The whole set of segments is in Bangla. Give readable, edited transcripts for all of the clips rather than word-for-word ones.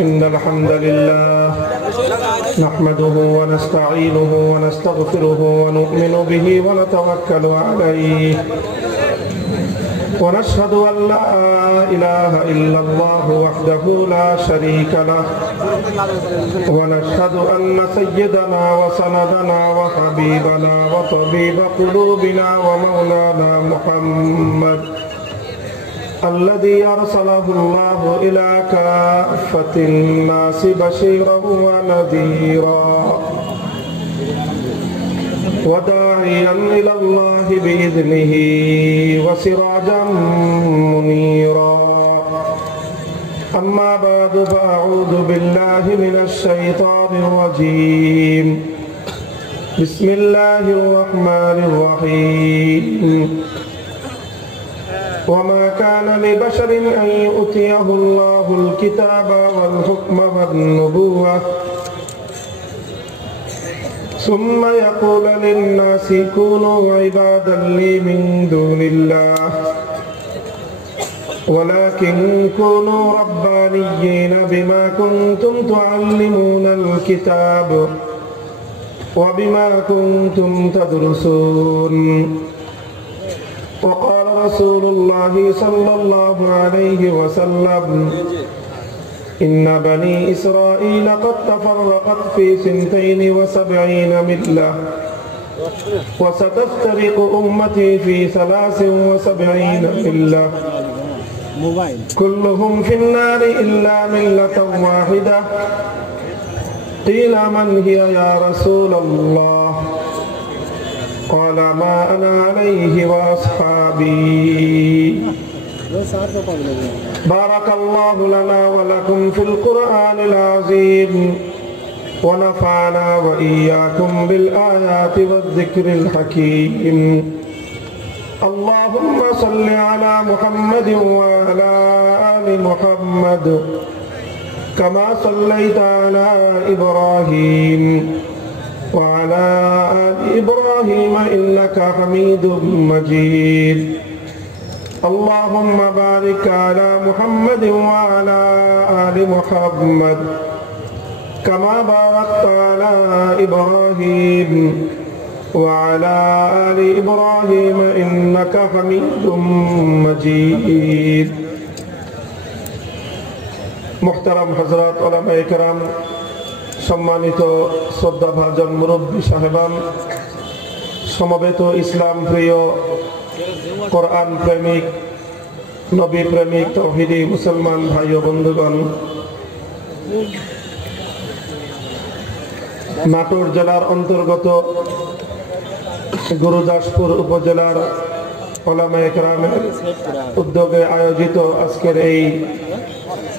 إن الحمد لله نحمده ونستعينه ونستغفره ونؤمن به ونتوكل عليه ونشهد أن لا إله إلا الله وحده لا شريك له ونشهد أن سيدنا وسندنا وحبيبنا وطبيب قلوبنا ومولانا محمد الذي أرسله الله إلى كافة الناس بشيرا ونذيرا وداعيا إلى الله بإذنه وسراجا منيرا أما بعد فأعوذ بالله من الشيطان الرجيم بسم الله الرحمن الرحيم وما كان لبشر أن يؤتيه الله الكتاب والحكم والنبوة ثم يقول للناس كونوا عبادا لي من دون الله ولكن كونوا ربانيين بما كنتم تعلمون الكتاب وبما كنتم تدرسون وقال رسول الله صلى الله عليه وسلم إن بني إسرائيل قد تفرقت في 72 ملة وستفترق أمتي في 73 ملة كلهم في النار إلا ملة واحدة قيل من هي يا رسول الله قال ما أنا عليه وأصحابي بارك الله لنا ولكم في القرآن العظيم ونفعنا وإياكم بالآيات والذكر الحكيم اللهم صل على محمد وعلى آل محمد كما صليت على إبراهيم وعلى آل إبراهيم إنك حميد مجيد اللهم بارك على محمد وعلى آل محمد كما باركت على إبراهيم وعلى آل إبراهيم إنك حميد مجيد محترم حضرات علماء کرام সম্মানিত শ্রদ্ধাভাজন মুরব্বী সাহেবান সমবেত ইসলাম প্রিয় কোরআন প্রেমিক নবী প্রেমিক তাওহীদি মুসলমান ভাই ও বন্ধুগণ নাটোর জেলার অন্তর্গত গুরুদাসপুর উপজেলার উলামায়ে কেরামের উদ্যোগে আয়োজিত আজকের এই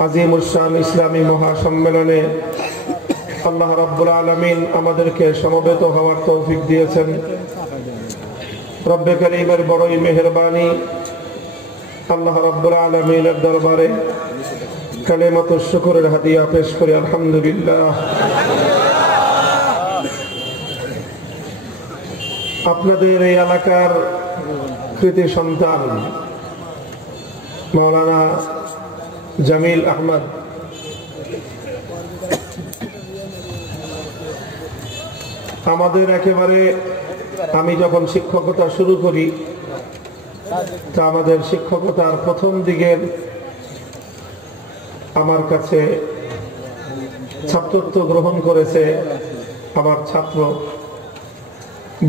আজিমুস শান ইসলামী মহাসম্মেলনে আল্লাহ রাব্বুল আলামিন আমাদেরকে সমবেত হওয়ার তৌফিক দিয়েছেন রব্বে কারীমের বড়ই মেহেরবানি আল্লাহ রাব্বুল আলামিনের দরবারে কালিমাতুশ শুকরের হাদিয়া পেশ করি আলহামদুলিল্লাহ আপনাদের এই এলাকার কৃতি সন্তান মাওলানা জামিল আহমদ আমাদের একেবারে আমি যখন শিক্ষকতা শুরু করি তা আমাদের শিক্ষকতার প্রথম দিকের আমার কাছে ছাত্রত্ব গ্রহণ করেছে আমার ছাত্র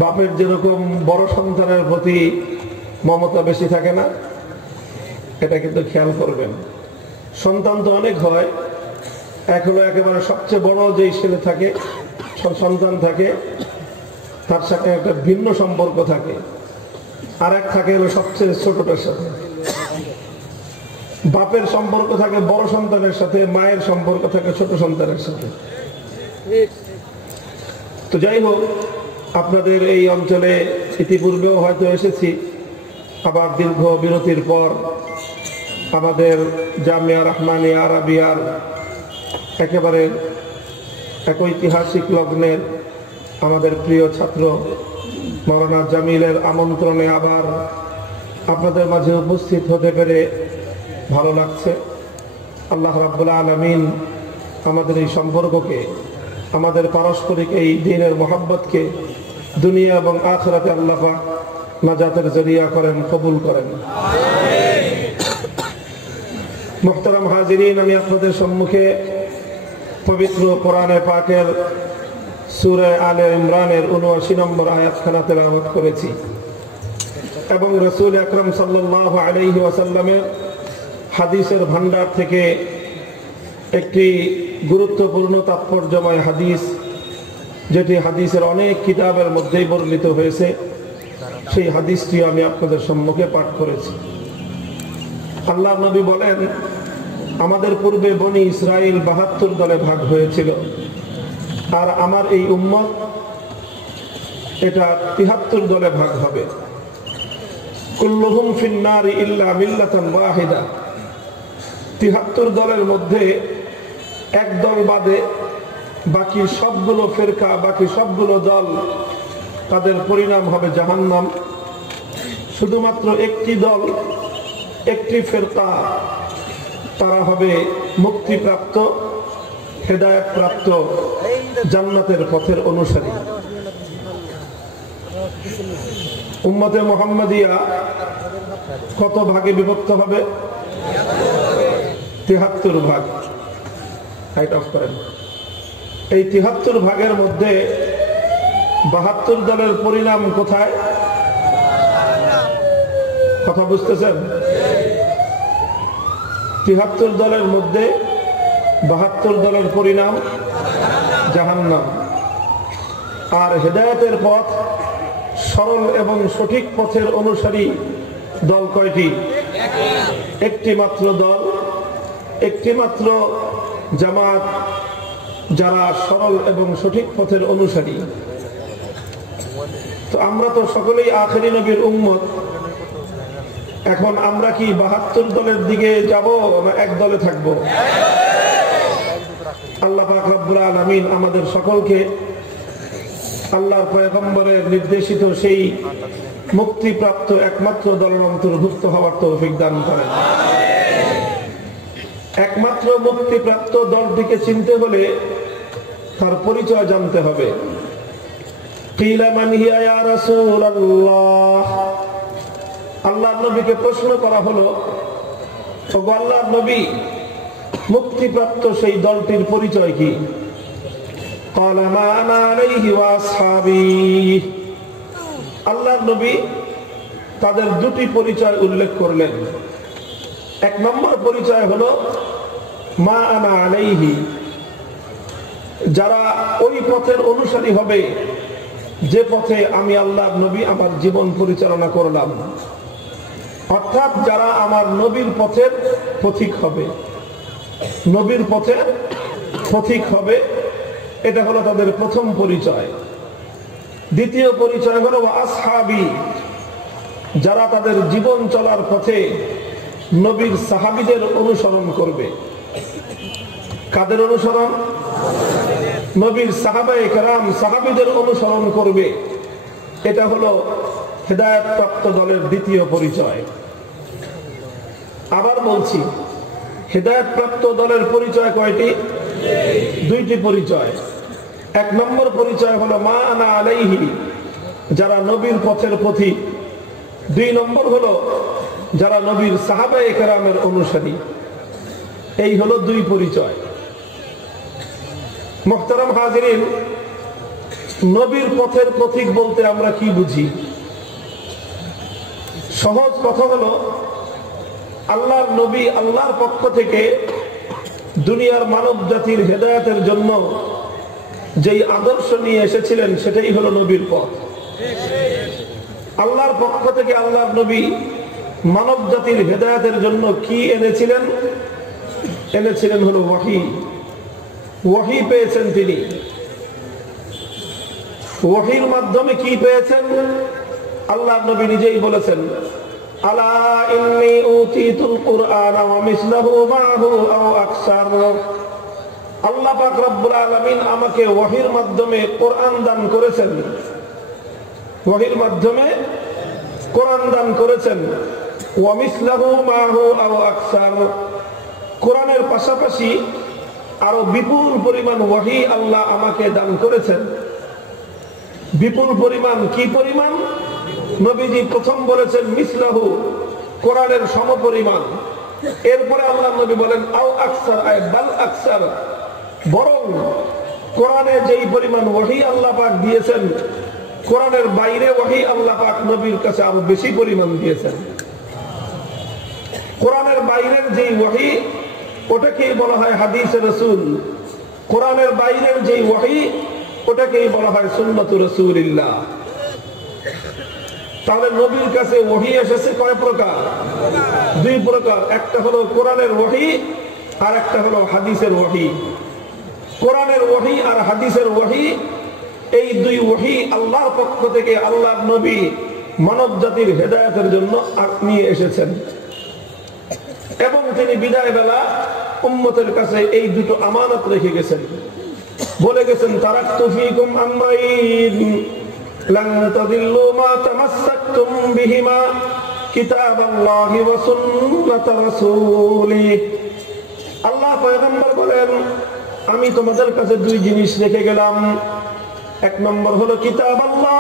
বাপের যেরকম বড় সন্তানের প্রতি মমতা বেশি থাকে না এটা কিন্তু খেয়াল করবেন সন্তান তো অনেক হয় এক হলো একেবারে সবচেয়ে বড় যেই ছেলে থাকে সন্তান থাকে তার সাথে একটা ভিন্ন সম্পর্ক থাকে আর এক থাকে হলো সবচেয়ে ছোটটার সাথে বাপের সম্পর্ক থাকে বড় সন্তানের সাথে মায়ের সম্পর্ক থাকে ছোট সন্তানের সাথে তো যাই হোক আপনাদের এই অঞ্চলে ইতিপূর্বেও হয়তো এসেছি আবার দীর্ঘ বিরতির পর আমাদের জামিয়া রাহমানিয়া আরাবিয়ার একেবারে এক ঐতিহাসিক লগ্নের আমাদের প্রিয় ছাত্র মাওলানা জামিলের আমন্ত্রণে আবার আপনাদের মাঝে উপস্থিত হতে পেরে ভালো লাগছে। আল্লাহ রাব্বুল আলামিন আমাদের এই সম্পর্ককে, আমাদের পারস্পরিক এই দ্বীনের মোহাব্বতকে দুনিয়া এবং আখিরাতে আল্লাহ পাক নাজাতের জরিয়া করেন, কবুল করেন। মুহতারাম হাজিরিন, আমি আপনাদের সম্মুখে পবিত্র কোরআনে পাকের সূরা আলে ইমরানের ৭৯ নম্বর আয়াতখানা তেলাওয়াত করেছি এবং রাসূল আকরাম সাল্লাল্লাহু আলাইহি ওয়াসাল্লামের হাদিসের ভান্ডার থেকে একটি গুরুত্বপূর্ণ তাৎপর্যময় হাদিস, যেটি হাদিসের অনেক কিতাবের মধ্যেই বর্ণিত হয়েছে, সেই হাদিসটি আমি আপনাদের সম্মুখে পাঠ করেছি। আল্লাহর নবী বলেন, আমাদের পূর্বে বনি ইসরাইল ৭২ দলে ভাগ হয়েছিল, আর আমার এই উম্মত এটা ৭৩ দলে ভাগ হবে। কুল্লুহুম ফিন্নারি ইল্লা মিল্লাতান ওয়াহিদা। ৭৩ দলের মধ্যে এক দল বাদে বাকি সবগুলো ফিরকা, বাকি সবগুলো দল, তাদের পরিণাম হবে জাহান্নাম। শুধুমাত্র একটি দল, একটি ফিরকা, তারা হবে মুক্তিপ্রাপ্ত, হেদায়েত প্রাপ্ত, জান্নাতের পথের অনুসারী। উম্মতে মুহাম্মাদিয়া কত ভাগে বিভক্ত হবে? ৭৩ ভাগ। এই ৭৩ ভাগের মধ্যে ৭২ দলের পরিণাম কোথায়? কথা বুঝতেছেন? ৭৩ দলের মধ্যে ৭২ দলের পরিণাম জাহান্নাম। আর হেদায়েতের পথ, সরল এবং সঠিক পথের অনুসারী দল কয়টি? একটি মাত্র দল, একটি মাত্র জামাত, যারা সরল এবং সঠিক পথের অনুসারী। তো আমরা তো সকলেই আখেরি নবীর উম্মত। এখন আমরা কি ৭২ দলের দিকে যাব না এক দলে থাকব? আল্লাহ পাক রব্বুল আলামিন আমাদের সকলকে আল্লাহর পয়গম্বরের নির্দেশিত সেই মুক্তিপ্রাপ্ত একমাত্র দলের অন্তর্ভুক্ত হওয়ার তৌফিক দান করেন। একমাত্র মুক্তিপ্রাপ্ত দলটিকে চিনতে হলে তার পরিচয় জানতে হবে। কিলা মান হিয়া ইয়া রাসূলুল্লাহ। আল্লাহর নবীকে প্রশ্ন করা হলো, ওগো আল্লাহর নবী, মুক্তিপ্রাপ্ত সেই দলটির পরিচয় কি? ক্বালা মা আনা আলাইহি ওয়া আসহাবী। আল্লাহর নবী তাদের দুটি পরিচয় উল্লেখ করলেন। এক নম্বর পরিচয় হলো মা আনা আলাইহি, যারা ওই পথের অনুসারী হবে যে পথে আমি আল্লাহর নবী আমার জীবন পরিচালনা করলাম। অর্থাৎ যারা আমার নবীর পথের পথিক হবে, নবীর পথের পথিক হবে, এটা হলো তাদের প্রথম পরিচয়। দ্বিতীয় পরিচয় হলো আসহাবী, যারা তাদের জীবন চলার পথে নবীর সাহাবীদের অনুসরণ করবে। কাদের অনুসরণ? নবীর সাহাবায়ে কেরাম, সাহাবীদের অনুসরণ করবে। এটা হলো হেদায়েত প্রাপ্ত দলের দ্বিতীয় পরিচয়। আবার বলছি, হেদায়েত প্রাপ্ত দলের পরিচয় কয়টি? দুইটি পরিচয়। এক নম্বর পরিচয় হলো মা আনা আলাইহি, যারা নবীর পথের পথিক। দুই নম্বর হলো যারা নবীর সাহাবায়ে কেরামের অনুসারী। এই হলো দুই পরিচয়। মুহতারাম হাজিরিন, নবীর পথের পথিক বলতে আমরা কি বুঝি? সহজ কথা হলো, আল্লাহর নবী আল্লাহর পক্ষ থেকে দুনিয়ার মানব জাতির হেদায়েতের জন্য যেই আদর্শ নিয়ে এসেছিলেন সেটাই হলো নবীর পথ। আল্লাহর পক্ষ থেকে আল্লাহর নবী মানব জাতির হেদায়েতের জন্য কি এনেছিলেন? এনেছিলেন হলো ওয়াহী। ওয়াহী পেয়েছেন তিনি। ওয়াহীর মাধ্যমে কি পেয়েছেন? আল্লাহর নবী নিজেই বলেছেন, আলা ইন্নী উতীতুল কুরআনা ওয়া মিসলাহু মাআহু আও আকসার। আল্লাহ পাক রব্বুল আলামিন আমাকে ওয়াহীর মাধ্যমে কোরআন দান করেছেন। ওয়াহীর মাধ্যমে কোরআন দান করেছেন। ওয়া মিসলাহু মাআহু আও আকসার। কোরআনের পাশাপাশি আরো বিপুল পরিমাণ ওয়াহি আল্লাহ আমাকে দান করেছেন। বিপুল পরিমাণ, কি পরিমাণ? নবীজি প্রথম বলেছেন মিসলাহু, কোরআনের সমপরিমাণ। এরপরে আল্লাহ নবী বলেন আও আকসার, আয় বাল আকসার, বরং কোরআনে যেই পরিমাণ ওয়াহি আল্লাহ পাক দিয়েছেন, কোরআনের বাইরে ওয়াহি আল্লাহ পাক নবীর কাছে আরো বেশি পরিমাণ দিয়েছেন। কোরআনের বাইরের যেই ওয়াহি, ওটাকেই বলা হয় হাদিসে রাসূল। কোরআনের বাইরের যেই ওয়াহি, ওটাকেই বলা হয় সুন্নাতু রাসূলিল্লাহ। তাহলে নবীর কাছে ওয়াহি এসেছে কয় প্রকার? দুই প্রকার। একটা হলো কোরআনের ওয়াহি, আর একটা হলো হাদিসের ওয়াহি। কোরআনের ওয়াহি আর হাদিসের ওয়াহি, এই দুই ওয়াহি আল্লাহর পক্ষ থেকে আল্লাহর নবী মানব জাতির হেদায়েতের জন্য নিয়ে এসেছেন, এবং তিনি বিদায় বেলা উম্মতের কাছে এই দুটো আমানত রেখে গেছেন। বলে গেছেন তারাকতু ফীকুম আমরাইন লান তাদিল্লু মা তামাসসাকতুম বিহিমা কিতাবাল্লাহি ওয়া সুন্নাত রাসূলিহি। আল্লাহ পয়গম্বর বলেন আমি তোমাদের কাছে দুই জিনিস রেখে গেলাম। এক নম্বর হলো কিতাব আল্লাহ,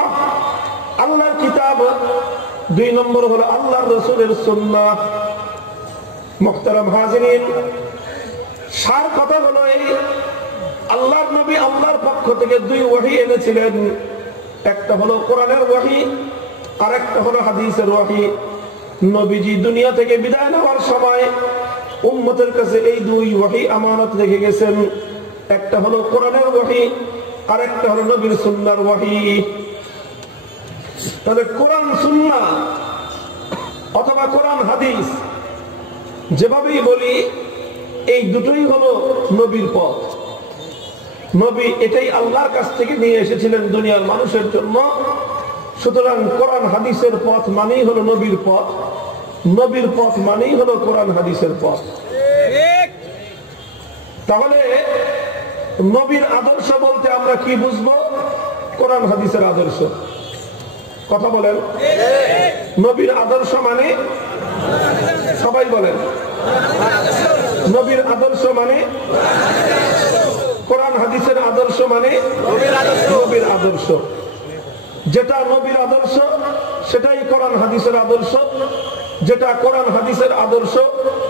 আল্লাহর কিতাব। দুই নম্বর হলো আল্লাহর রাসূলের সুন্নাহ। মুহতারাম হাজিরিন, সার কথা হলো এই, আল্লাহর নবী আল্লাহর পক্ষ থেকে দুই ওয়াহি এনেছিলেন। একটা হলো কোরআনের ওয়াহি, আর একটা হলো হাদিসের ওয়াহি। নবীজি দুনিয়া থেকে বিদায় নেওয়ার সময় উম্মতের কাছে এই দুই ওয়াহি আমানত রেখে গেছেন। একটা হলো কোরআনের ওয়াহি, আর একটা হলো নবীর সুন্নাহর ওয়াহি। তাহলে কোরআন সুন্নাহ অথবা কোরআন হাদিস যেভাবেই বলি, এই দুটোই হলো নবীর পথ। নবী এটাই আল্লাহর কাছ থেকে নিয়ে এসেছিলেন দুনিয়ার মানুষের জন্য। সুতরাং কোরআন হাদিসের পথ মানেই হলো নবীর পথ, নবীর পথ মানেই হলো কোরআন হাদিসের পথ। তাহলে নবীর আদর্শ বলতে আমরা কি বুঝবো? কোরআন হাদিসের আদর্শ। কথা বলেন। নবীর আদর্শ মানে, সবাই বলেন, নবীর আদর্শ মানে কোরআন হাদিসের আদর্শ মানে নবীর আদর্শ। যেটা নবীর আদর্শ সেটাই কোরআন হাদিসের আদর্শ, যেটা কোরআন হাদিসের আদর্শ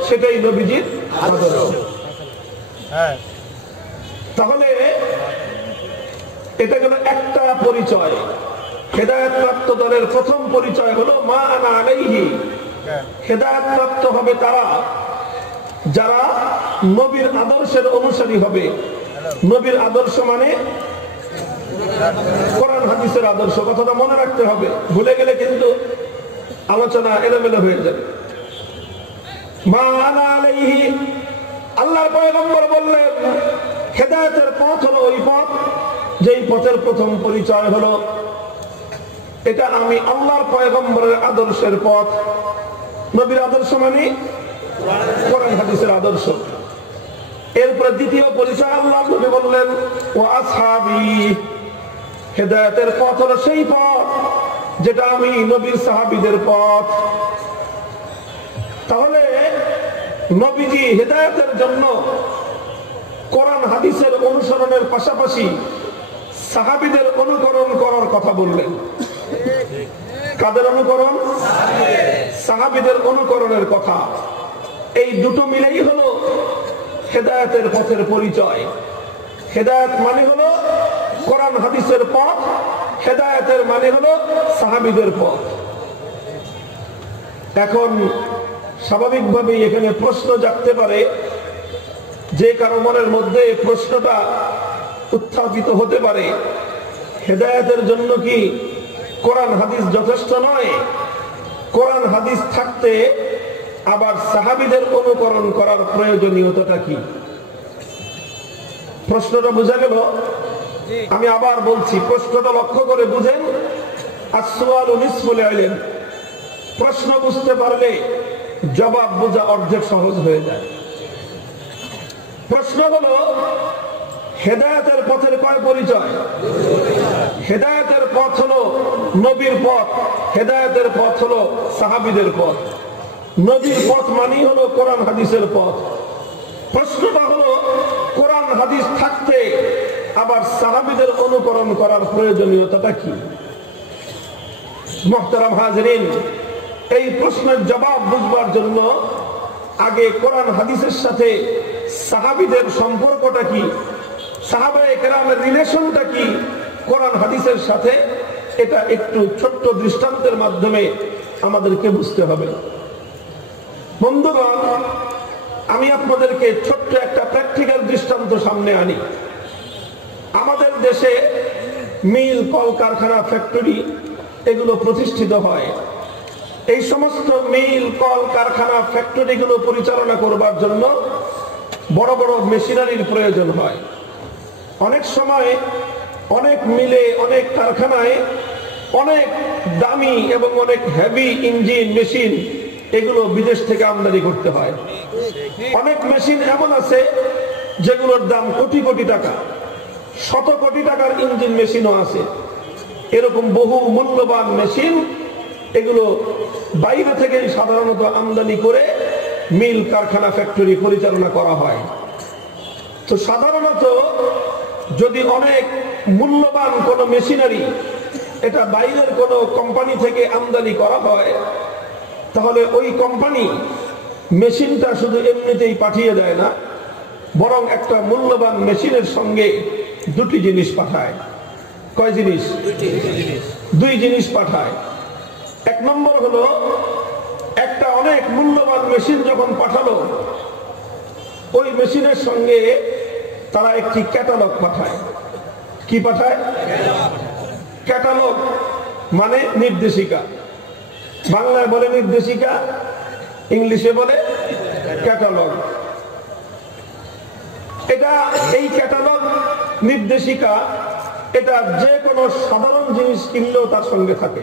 সেটাই নবীজির আদর্শ। তাহলে এটা গেল একটা পরিচয়। হেদায়েত প্রাপ্ত দলের প্রথম পরিচয় হলো মা আনা আলাইহি। হেদায়েত প্রাপ্ত হবে তারা যারা নবীর আদর্শের অনুসারী হবে। নবীর আদর্শ মানে কোরআন হাদিসের আদর্শ। কথাটা মনে রাখতে হবে, ভুলে গেলে কিন্তু আলোচনা এলোমেলো হয়ে যাবে। মা আনা আলাইহি, আল্লাহর পয়গম্বর বললেন হেদায়েতের পথ হলো ওই পথ যেই পথের প্রথম পরিচয় হলো এটা আমি আল্লাহর পয়গম্বরের আদর্শের পথ। নবীর আদর্শ মানে কোরআন হাদিসের আদর্শ। এরপরে দ্বিতীয় পরিচয় আল্লাহ নবী বললেন ও আসহাবি, হেদায়েতের পথ হলো সেই পথ যেটা আমি নবীর সাহাবীদের পথ। তাহলে নবীজি হেদায়েতের জন্য কোরআন হাদিসের অনুসরণের পাশাপাশি সাহাবীদের অনুকরণ করার কথা বললেন। কাদের অনুকরণ? সাহাবীদের অনুকরণের কথা। এই দুটো মিলেই হলো হেদায়েতের পথের পরিচয়। হেদায়েত মানে হলো কোরআন হাদিসের পথ, হেদায়েতের মানে হলো সাহাবীদের পথ। এখন স্বাভাবিকভাবেই এখানে প্রশ্ন জাগতে পারে, যে কারো মনের মধ্যে প্রশ্নটা উত্থাপিত হতে পারে, হেদায়েতের জন্য কি কোরআন হাদিস যথেষ্ট নয়? কোরআন হাদিস থাকতে আবার সাহাবীদের অনুকরণ করার প্রয়োজনীয়তাটা কি? প্রশ্নটা বোঝা গেল? আমি আবার বলছি, প্রশ্নটা লক্ষ্য করে বুঝেন। আসওয়ালু নিসফুল ইলম। প্রশ্ন বুঝতে পারলে জবাব বোঝা অর্ধেক সহজ হয়ে যায়। প্রশ্ন হলো হেদায়েতের পথের কয় পরিচয়? হেদায়েতের পথ হলো নবীর পথ, হেদায়েতের পথ হলো সাহাবীদের পথ। নবীর পথ মানেই হলো কোরআন হাদিসের পথ। প্রশ্নটা হলো কোরআন কোরআন হাদিস থাকতে আবার সাহাবীদের অনুকরণ করার প্রয়োজনীয়তাটা কি? মুহতারাম হাজিরিন, এই প্রশ্নের জবাব বুঝবার জন্য আগে কোরআন হাদিসের সাথে সাহাবীদের সম্পর্কটা কি, সাহাবায়ে কেরামের রিলেশনটা কি কোরআন হাদিসের সাথে, এটা একটু ছোট্ট দৃষ্টান্তের মাধ্যমে আমাদেরকে বুঝতে হবে। বন্ধুগণ, আমি আপনাদেরকে ছোট্ট একটা প্র্যাকটিক্যাল দৃষ্টান্ত সামনে আনি। আমাদের দেশে মিল, কলকারখানা, ফ্যাক্টরি এগুলো প্রতিষ্ঠিত হয়। এই সমস্ত মিল, কলকারখানা, ফ্যাক্টরিগুলো পরিচালনা করবার জন্য বড় বড় মেশিনারির প্রয়োজন হয়। অনেক সময় অনেক মিলে, অনেক কারখানায় অনেক দামি এবং অনেক হেভি ইঞ্জিন, মেশিন এগুলো বিদেশ থেকে আমদানি করতে হয়। অনেক মেশিন এমন আছে যেগুলোর দাম কোটি কোটি টাকা, শত কোটি টাকার ইঞ্জিন মেশিনও আছে। এরকম বহু মূল্যবান মেশিন এগুলো বাইরে থেকে সাধারণত আমদানি করে মিল, কারখানা, ফ্যাক্টরি পরিচালনা করা হয়। তো সাধারণত যদি অনেক মূল্যবান কোনো মেশিনারি এটা বাইরের কোনো কোম্পানি থেকে আমদানি করা হয়, তাহলে ওই কোম্পানি মেশিনটা শুধু এমনিতেই পাঠিয়ে দেয় না, বরং একটা মূল্যবান মেশিনের সঙ্গে দুটি জিনিস পাঠায়। কয় জিনিস? দুই জিনিস পাঠায়। এক নম্বর হলো, একটা অনেক মূল্যবান মেশিন যখন পাঠালো, ওই মেশিনের সঙ্গে তারা একটি ক্যাটালগ পাঠায়। কি পাঠায়? ক্যাটালগ মানে নির্দেশিকা। বাংলায় বলে নির্দেশিকা, ইংলিশে বলে ক্যাটালগ। এটা, এই ক্যাটালগ, নির্দেশিকা, এটা যে কোনো সাধারণ জিনিস কিনলেও তার সঙ্গে থাকে।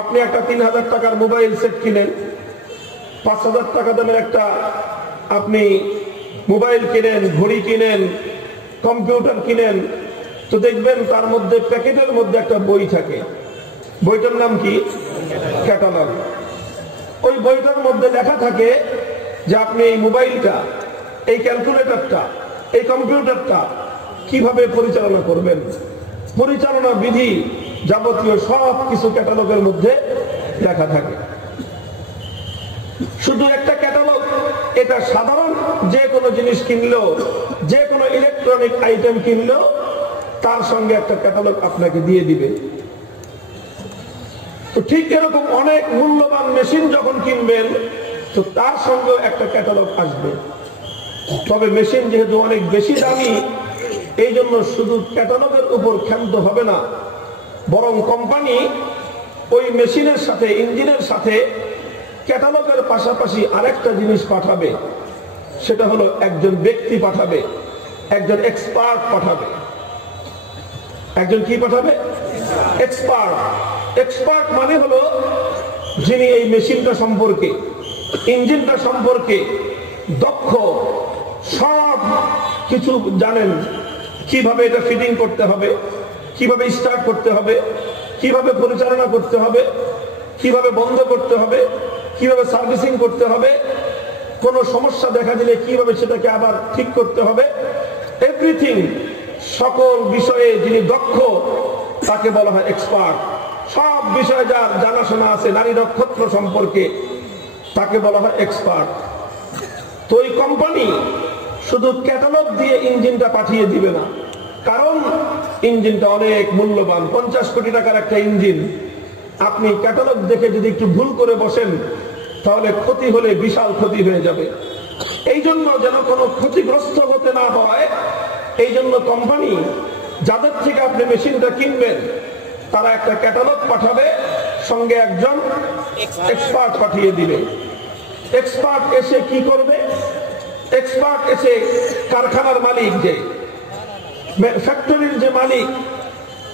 আপনি একটা 3000 টাকার মোবাইল সেট কিনেন, 5000 টাকা দামের একটা আপনি মোবাইল কিনেন, ঘড়ি কিনেন, কম্পিউটার কিনেন, তো দেখবেন তার মধ্যে প্যাকেটের মধ্যে একটা বই থাকে। বইটার নাম কি? ক্যাটালগ। ওই বইটার মধ্যে লেখা থাকে যে আপনি এই মোবাইলটা, এই ক্যালকুলেটরটা, এই কম্পিউটারটা কিভাবে পরিচালনা করবেন, পরিচালনা বিধি যাবতীয় সব কিছু ক্যাটালগের মধ্যে লেখা থাকে। শুধু একটা ক্যাটালগ, এটা সাধারণ যে কোনো জিনিস কিনলেও, যে কোনো ইলেকট্রনিক আইটেম কিনলেও তার সঙ্গে একটা ক্যাটালগ আপনাকে দিয়ে দিবে। তো ঠিক এরকম অনেক মূল্যবান মেশিন যখন কিনবেন, তো তার সঙ্গে একটা ক্যাটালগ আসবে। তবে মেশিন যেহেতু অনেক বেশি দামি, এই জন্য শুধু ক্যাটালগের উপর ক্ষান্ত হবে না, বরং কোম্পানি ওই মেশিনের সাথে, ইঞ্জিনের সাথে ক্যাটালগের পাশাপাশি আরেকটা জিনিস পাঠাবে। সেটা হলো একজন ব্যক্তি পাঠাবে, একজন এক্সপার্ট পাঠাবে। একজন কি পাঠাবে? এক্সপার্ট। এক্সপার্ট মানে হলো যিনি এই মেশিনটা সম্পর্কে, ইঞ্জিনটা সম্পর্কে দক্ষ, সব কিছু জানেন। কিভাবে এটা ফিটিং করতে হবে, কিভাবে স্টার্ট করতে হবে, কিভাবে পরিচালনা করতে হবে, কিভাবে বন্ধ করতে হবে, কিভাবে সার্ভিসিং করতে হবে, কোনো সমস্যা দেখা দিলে কিভাবে সেটাকে আবার ঠিক করতে হবে, এভরিথিং, সকল বিষয়ে যিনি দক্ষ তাকে বলা হয় এক্সপার্ট। সব বিষয়ে যার জানাশোনা আছে নারী নক্ষত্র সম্পর্কে, তাকে বলা হয় এক্সপার্ট। তো এই কোম্পানি শুধু ক্যাটালগ দিয়ে ইঞ্জিনটা পাঠিয়ে দিবে না, কারণ ইঞ্জিনটা অনেক মূল্যবান। 50 কোটি টাকার একটা ইঞ্জিন, আপনি ক্যাটালগ দেখে যদি একটু ভুল করে বসেন, তাহলে ক্ষতি হলে বিশাল ক্ষতি হয়ে যাবে। এই জন্য যেন কোনো ক্ষতিগ্রস্ত হতে না হয়, এই জন্য কোম্পানি যাদের থেকে আপনি মেশিনটা কিনবেন, তারা একটা ক্যাটালগ পাঠাবে, সঙ্গে একজন এক্সপার্ট পাঠিয়ে দিবে। এক্সপার্ট এসে কি করবে? এক্সপার্ট এসে কারখানার মালিক, যে ফ্যাক্টরির যে মালিক,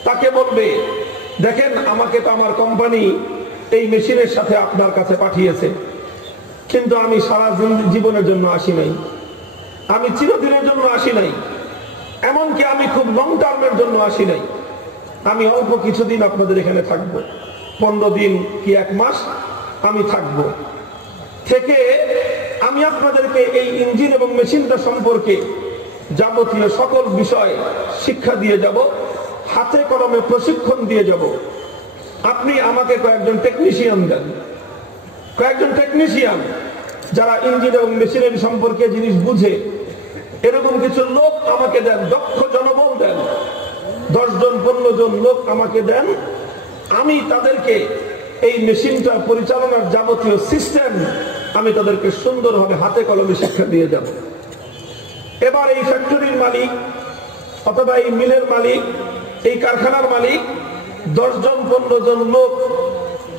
তাকে বলবে, দেখেন আমাকে তো আমার কোম্পানি এই মেশিনের সাথে আপনার কাছে পাঠিয়েছে, কিন্তু আমি সারা জীবনের জন্য আসি নাই, আমি চিরদিনের জন্য আসি নাই, এমনকি আমি খুব লং টার্মের জন্য আসি নাই। আমি অল্প কিছুদিন আপনাদের এখানে থাকবো, 15 দিন কি 1 মাস আমি থাকবো। থেকে আমি আপনাদেরকে এই ইঞ্জিন এবং মেশিনটা সম্পর্কে যাবতীয় সকল বিষয় শিক্ষা দিয়ে যাব, হাতে কলমে প্রশিক্ষণ দিয়ে যাব। আপনি আমাকে কয়েকজন টেকনিশিয়ান দেন, কয়েকজন টেকনিশিয়ান যারা ইঞ্জিন এবং মেশিনারি সম্পর্কে জিনিস বুঝে, এরকম কিছু লোক আমাকে দেন, দক্ষ জনবল দেন, 10 জন 15 জন লোক আমাকে দেন। আমি তাদেরকে এই মেশিনটা পরিচালনার যাবতীয় সিস্টেম আমি তাদেরকে সুন্দরভাবে হাতে কলমে শিক্ষা দিয়ে যাব। এবার এই ফ্যাক্টরির মালিক অথবা এই মিলের মালিক, এই কারখানার মালিক 10 জন 15 জন লোক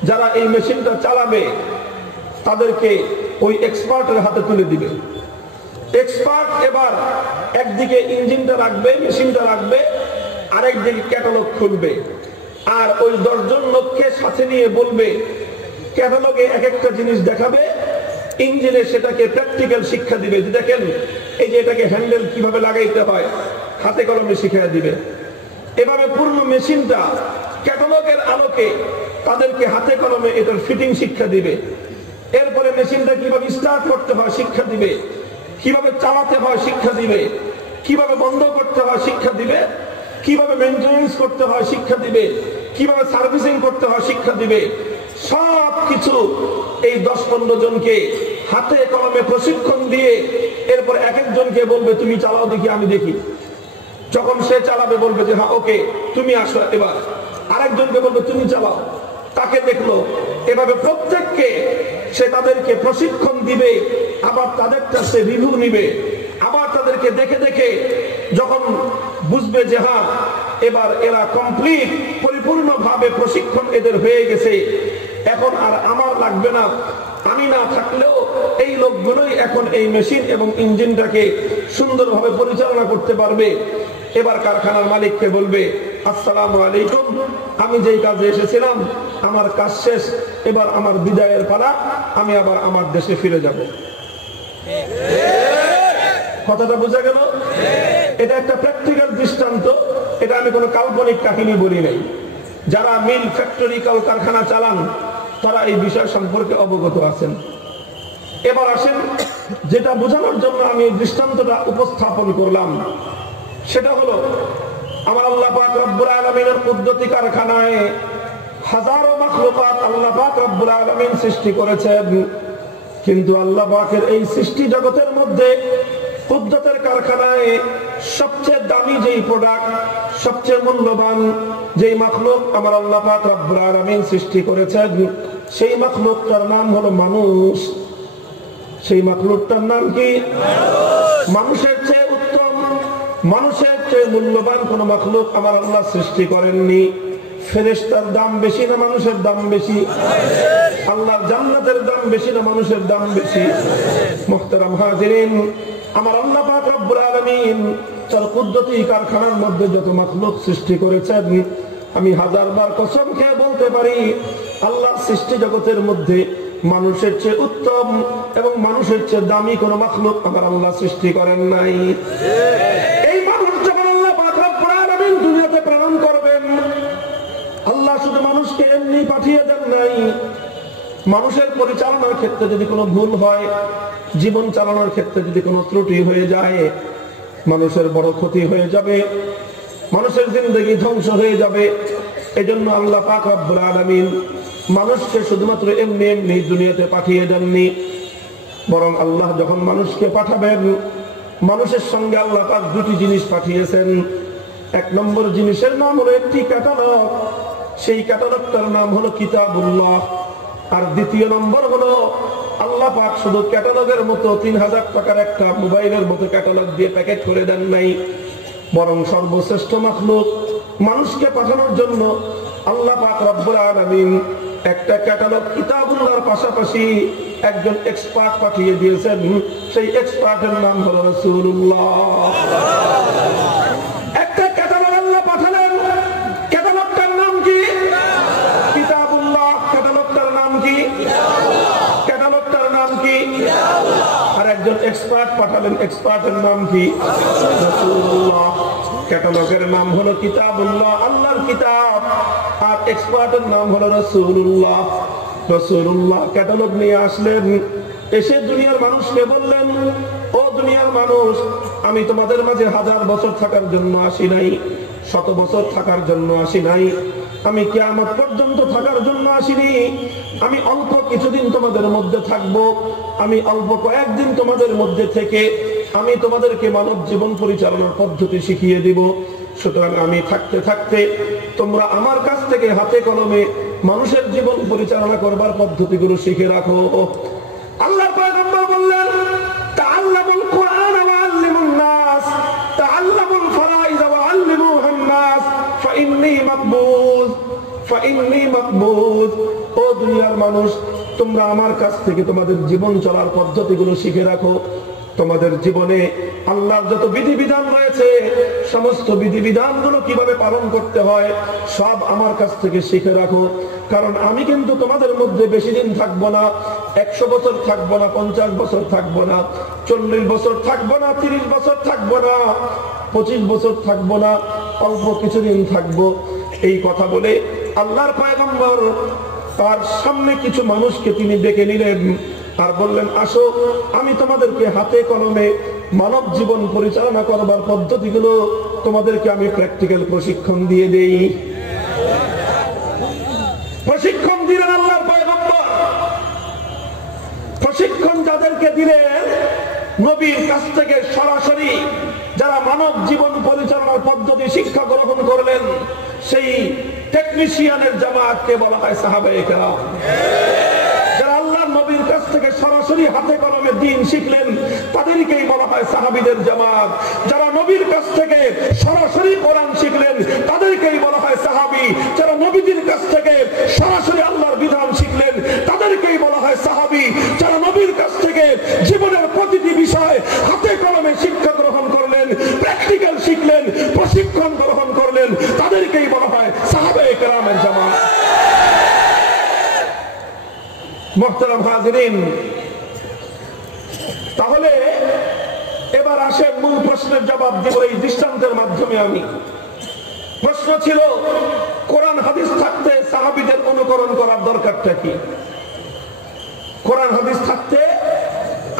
যারা এই মেশিনটা চালাবে তাদেরকে ওই এক্সপার্টের হাতে তুলে দিবে। এক্সপার্ট এবার একদিকে ইঞ্জিনটা রাখবে, মেশিনটা রাখবে, আরেকদিকে ক্যাটালগ খুলবে, আর ওই 10 জন লোককে সাথে নিয়ে বলবে, ক্যাটালগে এক একটা জিনিস দেখাবে, ইঞ্জিনে সেটাকে প্র্যাকটিক্যাল শিক্ষা দিবে, যে দেখেন এই যে এটাকে হ্যান্ডেল কিভাবে লাগাইতে হয় হাতে কলমে শিখিয়ে দিবে। এভাবে পূর্ণ মেশিনটা ক্যাটালগের আলোকে তাদেরকে হাতে কলমে এটার ফিটিং শিক্ষা দিবে। এরপরে মেশিনটা কিভাবে স্টার্ট করতে হয় শিক্ষা দিবে, কিভাবে চালাতে হয় শিক্ষা দিবে, কিভাবে বন্ধ করতে হয় শিক্ষা দিবে, কিভাবে মেইনটেনেন্স করতে হয় শিক্ষা দিবে, কিভাবে সার্ভিসিং করতে হয় শিক্ষা দিবে। সব কিছু এই 10-15 জনকে হাতে কলমে প্রশিক্ষণ দিয়ে এরপর এক একজনকে বলবে, তুমি চালাও দেখি, আমি দেখি। যখন সে চালাবে বলবে যে হ্যাঁ ওকে তুমি আসো, এবার আরেকজনকে বলবে তুমি চালাও, তাকে দেখলো। এভাবে প্রত্যেককে সে তাদেরকে প্রশিক্ষণ দিবে, আবার তাদেরটা সে রিভিউ নিবে, আবার তাদেরকে দেখে দেখে যখন বুঝবে যে হ্যাঁ এবার এরা কমপ্লিট পরিপূর্ণভাবে প্রশিক্ষণ এদের হয়ে গেছে, এখন আর আমার লাগবে না, আমি না থাকলেও এই লোকগুলোই এখন এই মেশিন এবং ইঞ্জিনটাকে সুন্দরভাবে পরিচালনা করতে পারবে। এবার কারখানার মালিককে বলবে, আসসালামু আলাইকুম, আমি যেই কাজে এসেছিলাম আমার কাজ শেষ, এবার আমার বিদায়ের পালা, আমি আবার আমার দেশে ফিরে যাব। কথাটা বোঝা গেল? এটা একটা প্র্যাকটিক্যাল দৃষ্টান্ত, এটা আমি কোনো কাল্পনিক কাহিনী বলি নাই। যারা মিল, ফ্যাক্টরি, কারখানা চালান তারা এই বিষয় সম্পর্কে অবগত আছেন। এবার আসেন, যেটা বোঝানোর জন্য আমি এই দৃষ্টান্তটা উপস্থাপন করলাম সেটা হলো, আমার আল্লাহ পাক রব্বুল আলামিনের কুদরতি কারখানায় হাজারো মাখলুকাত আল্লাহ পাক রব্বুল আলামিন সৃষ্টি করেছেন, কিন্তু আল্লাহ পাকের এই সৃষ্টি জগতের মধ্যে কুদরতের কারখানায় সবচেয়ে দামি যেই প্রোডাক্ট, সবচেয়ে মূল্যবান যেই মাখলুক আমার আল্লাহ পাক রব্বুল আলামিন সৃষ্টি করেছেন, সেই মাখলুকটার নাম হলো মানুষ। সেই মাখলুকটার নাম কি? মানুষের চেয়ে উত্তম, মানুষের চেয়ে মূল্যবান কোন মাখলুক আমার আল্লাহ সৃষ্টি করেননি। ফেরেশতার দাম বেশি না মানুষের দাম বেশি? আল্লাহর জান্নাতের দাম বেশি না মানুষের দাম বেশি? মুহতারাম হাজিরিন, আমার আল্লাহ পাক রব্বুল আলামিন তার কুদরতি কারখানার মধ্যে যত মাখলুক সৃষ্টি করেছেন, আমি হাজারবার কসম খেয়ে বলতে পারি আল্লাহর সৃষ্টি জগতের মধ্যে মানুষের চেয়ে উত্তম এবং মানুষের চেয়ে দামি কোন মাখলুক আমার আল্লাহ সৃষ্টি করেন নাই। এই মানুষ যখন আল্লাহ পাক রব্বুল আলামিন দুনিয়াতে প্রেরণ করবেন, আল্লাহ শুধু মানুষকে এমনি পাঠিয়ে দেন নাই। মানুষের পরিচালনার ক্ষেত্রে যদি কোনো ভুল হয়, জীবন চালানোর ক্ষেত্রে যদি কোনো ত্রুটি হয়ে যায়, মানুষের বড় ক্ষতি হয়ে যাবে, মানুষের জিন্দেগি ধ্বংস হয়ে যাবে। এজন্য আল্লাহ পাক রব্বুল আলামিন মানুষকে শুধুমাত্র এমনি এমনি দুনিয়াতে পাঠিয়ে দেননি, বরং আল্লাহ যখন মানুষকে পাঠাবেন, মানুষের সঙ্গে আল্লাহ পাক দুটি জিনিস পাঠিয়েছেন। এক নম্বর জিনিসের নাম হলো একটি ক্যাটালগ, সেই ক্যাটালগটার নাম হলো কিতাবুল্লাহ। আর দ্বিতীয় নম্বর হলো আল্লাহ পাক শুধু ক্যাটালগের মতো 3000 টাকার একটা মোবাইলের মতো ক্যাটালগ দিয়ে প্যাকেট করে দেন নাই, বরং সর্বশ্রেষ্ঠ মাখলুক মানুষকে পাঠানোর জন্য আল্লাহ পাক রব্বুল আলামিন একটা ক্যাটালগ কিতাবুল্লাহর পাশাপাশি একজন এক্সপার্ট পাঠিয়ে দিয়েছেন। সেই এক্সপার্টের নাম হলো রাসূলুল্লাহ। একটা ক্যাটালগ আল্লাহ পাঠালেন, ক্যাটালগটার নাম কি? কিতাবুল্লাহ। ক্যাটালগটার নাম কি? ক্যাটালগটার নাম কি? আর একজন এক্সপার্ট পাঠালেন, এক্সপার্টের নাম কি? রাসূলুল্লাহ। ক্যাটালগের নাম হলো কিতাবুল্লাহ, আল্লাহর কিতাব, আর এক্সপার্টের নাম হলো রাসূলুল্লাহ। রাসূলুল্লাহ ক্যাটালগ নিয়ে আসলেন, এসে দুনিয়ার মানুষকে বললেন, ও দুনিয়ার মানুষ, আমি তোমাদের মাঝে 1000 বছর থাকার জন্য আসি নাই, 100 বছর থাকার জন্য আসি নাই, আমি কিয়ামত পর্যন্ত থাকার জন্য আসিনি। আমি অল্প কিছুদিন তোমাদের মধ্যে থাকবো, আমি অল্প কয়েকদিন তোমাদের মধ্যে থেকে আমি তোমাদেরকে মানব জীবন পরিচালনার পদ্ধতি শিখিয়ে দিব। সুতরাং আমি থাকতে থাকতে তোমরা আমার কাছ থেকে হাতে কলমে মানুষের জীবন পরিচালনা করবার পদ্ধতিগুলো শিখে রাখো। আল্লাহর পয়গম্বর বললেন, তাআল্লামুল কুরআন ওয়া আল্লিমুন নাস, তাআল্লামুল ফারাইজ ওয়া আল্লিমুহুন নাস, ফাইন্নী মাকবুজ। ও দুনিয়ার মানুষ, তোমরা আমার কাছ থেকে তোমাদের জীবন চলার পদ্ধতিগুলো শিখে রাখো। তোমাদের জীবনে আল্লাহর যত বিধিবিধান রয়েছে, সমস্ত বিধিবিধানগুলো কিভাবে পালন করতে হয় সব আমার কাছ থেকে শিখে রাখো। কারণ আমি কিন্তু তোমাদের মধ্যে বেশি দিন থাকবো না, 100 বছর থাকবো না, 50 বছর থাকবো না, 40 বছর থাকবো না, 30 বছর থাকবো না, 25 বছর থাকবো না, অল্প কিছুদিন থাকবো। এই কথা বলে আল্লাহর পয়গম্বর তার সামনে কিছু মানুষকে তিনি ডেকে নিলেন আর বললেন, আসো আমি তোমাদেরকে হাতে কলমে মানব জীবন পরিচালনা করবার পদ্ধতিগুলো তোমাদেরকে আমি প্র্যাকটিক্যাল প্রশিক্ষণ দিয়ে দেই। প্রশিক্ষণ দিলেন আল্লাহর পয়গম্বর। প্রশিক্ষণ যাদেরকে দিলেন, নবীর কাছ থেকে সরাসরি যারা মানব জীবন পরিচালনার পদ্ধতি শিক্ষা গ্রহণ করলেন, সেই টেকনিশিয়ানের জামাতকে বলা হয় সাহাবায়ে কেরাম। যারা আল্লাহর নবীর কাছ থেকে সরাসরি হাতে কলমে দ্বীন শিখলেন, তাদেরকেই বলা হয় সাহাবীদের জামাত। যারা নবীর কাছ থেকে সরাসরি কোরআন শিখলেন, তাদেরকেই বলা হয় সাহাবী। যারা নবীদের কাছ থেকে সরাসরি আল্লাহর বিধান শিখলেন, তাদেরকেই বলা হয় সাহাবী। যারা নবীর কাছ থেকে জীবনের প্রতিটি বিষয় হাতে কলমে শিক্ষা গ্রহণ করলেন, প্র্যাকটিক্যাল শিখলেন, প্রশিক্ষণ গ্রহণ করলেন, তাদেরকেই বলা হয় সাহাবায়ে কেরামের জামাত। মুহতারাম হাজিরিন, তাহলে এবার আসে মূল প্রশ্নের জবাব দেব এই দৃষ্টান্তের মাধ্যমে। আমি প্রশ্ন ছিল, কোরআন হাদিস থাকতে সাহাবীদের অনুকরণ করার দরকারটা কি? কোরআন হাদিস থাকতে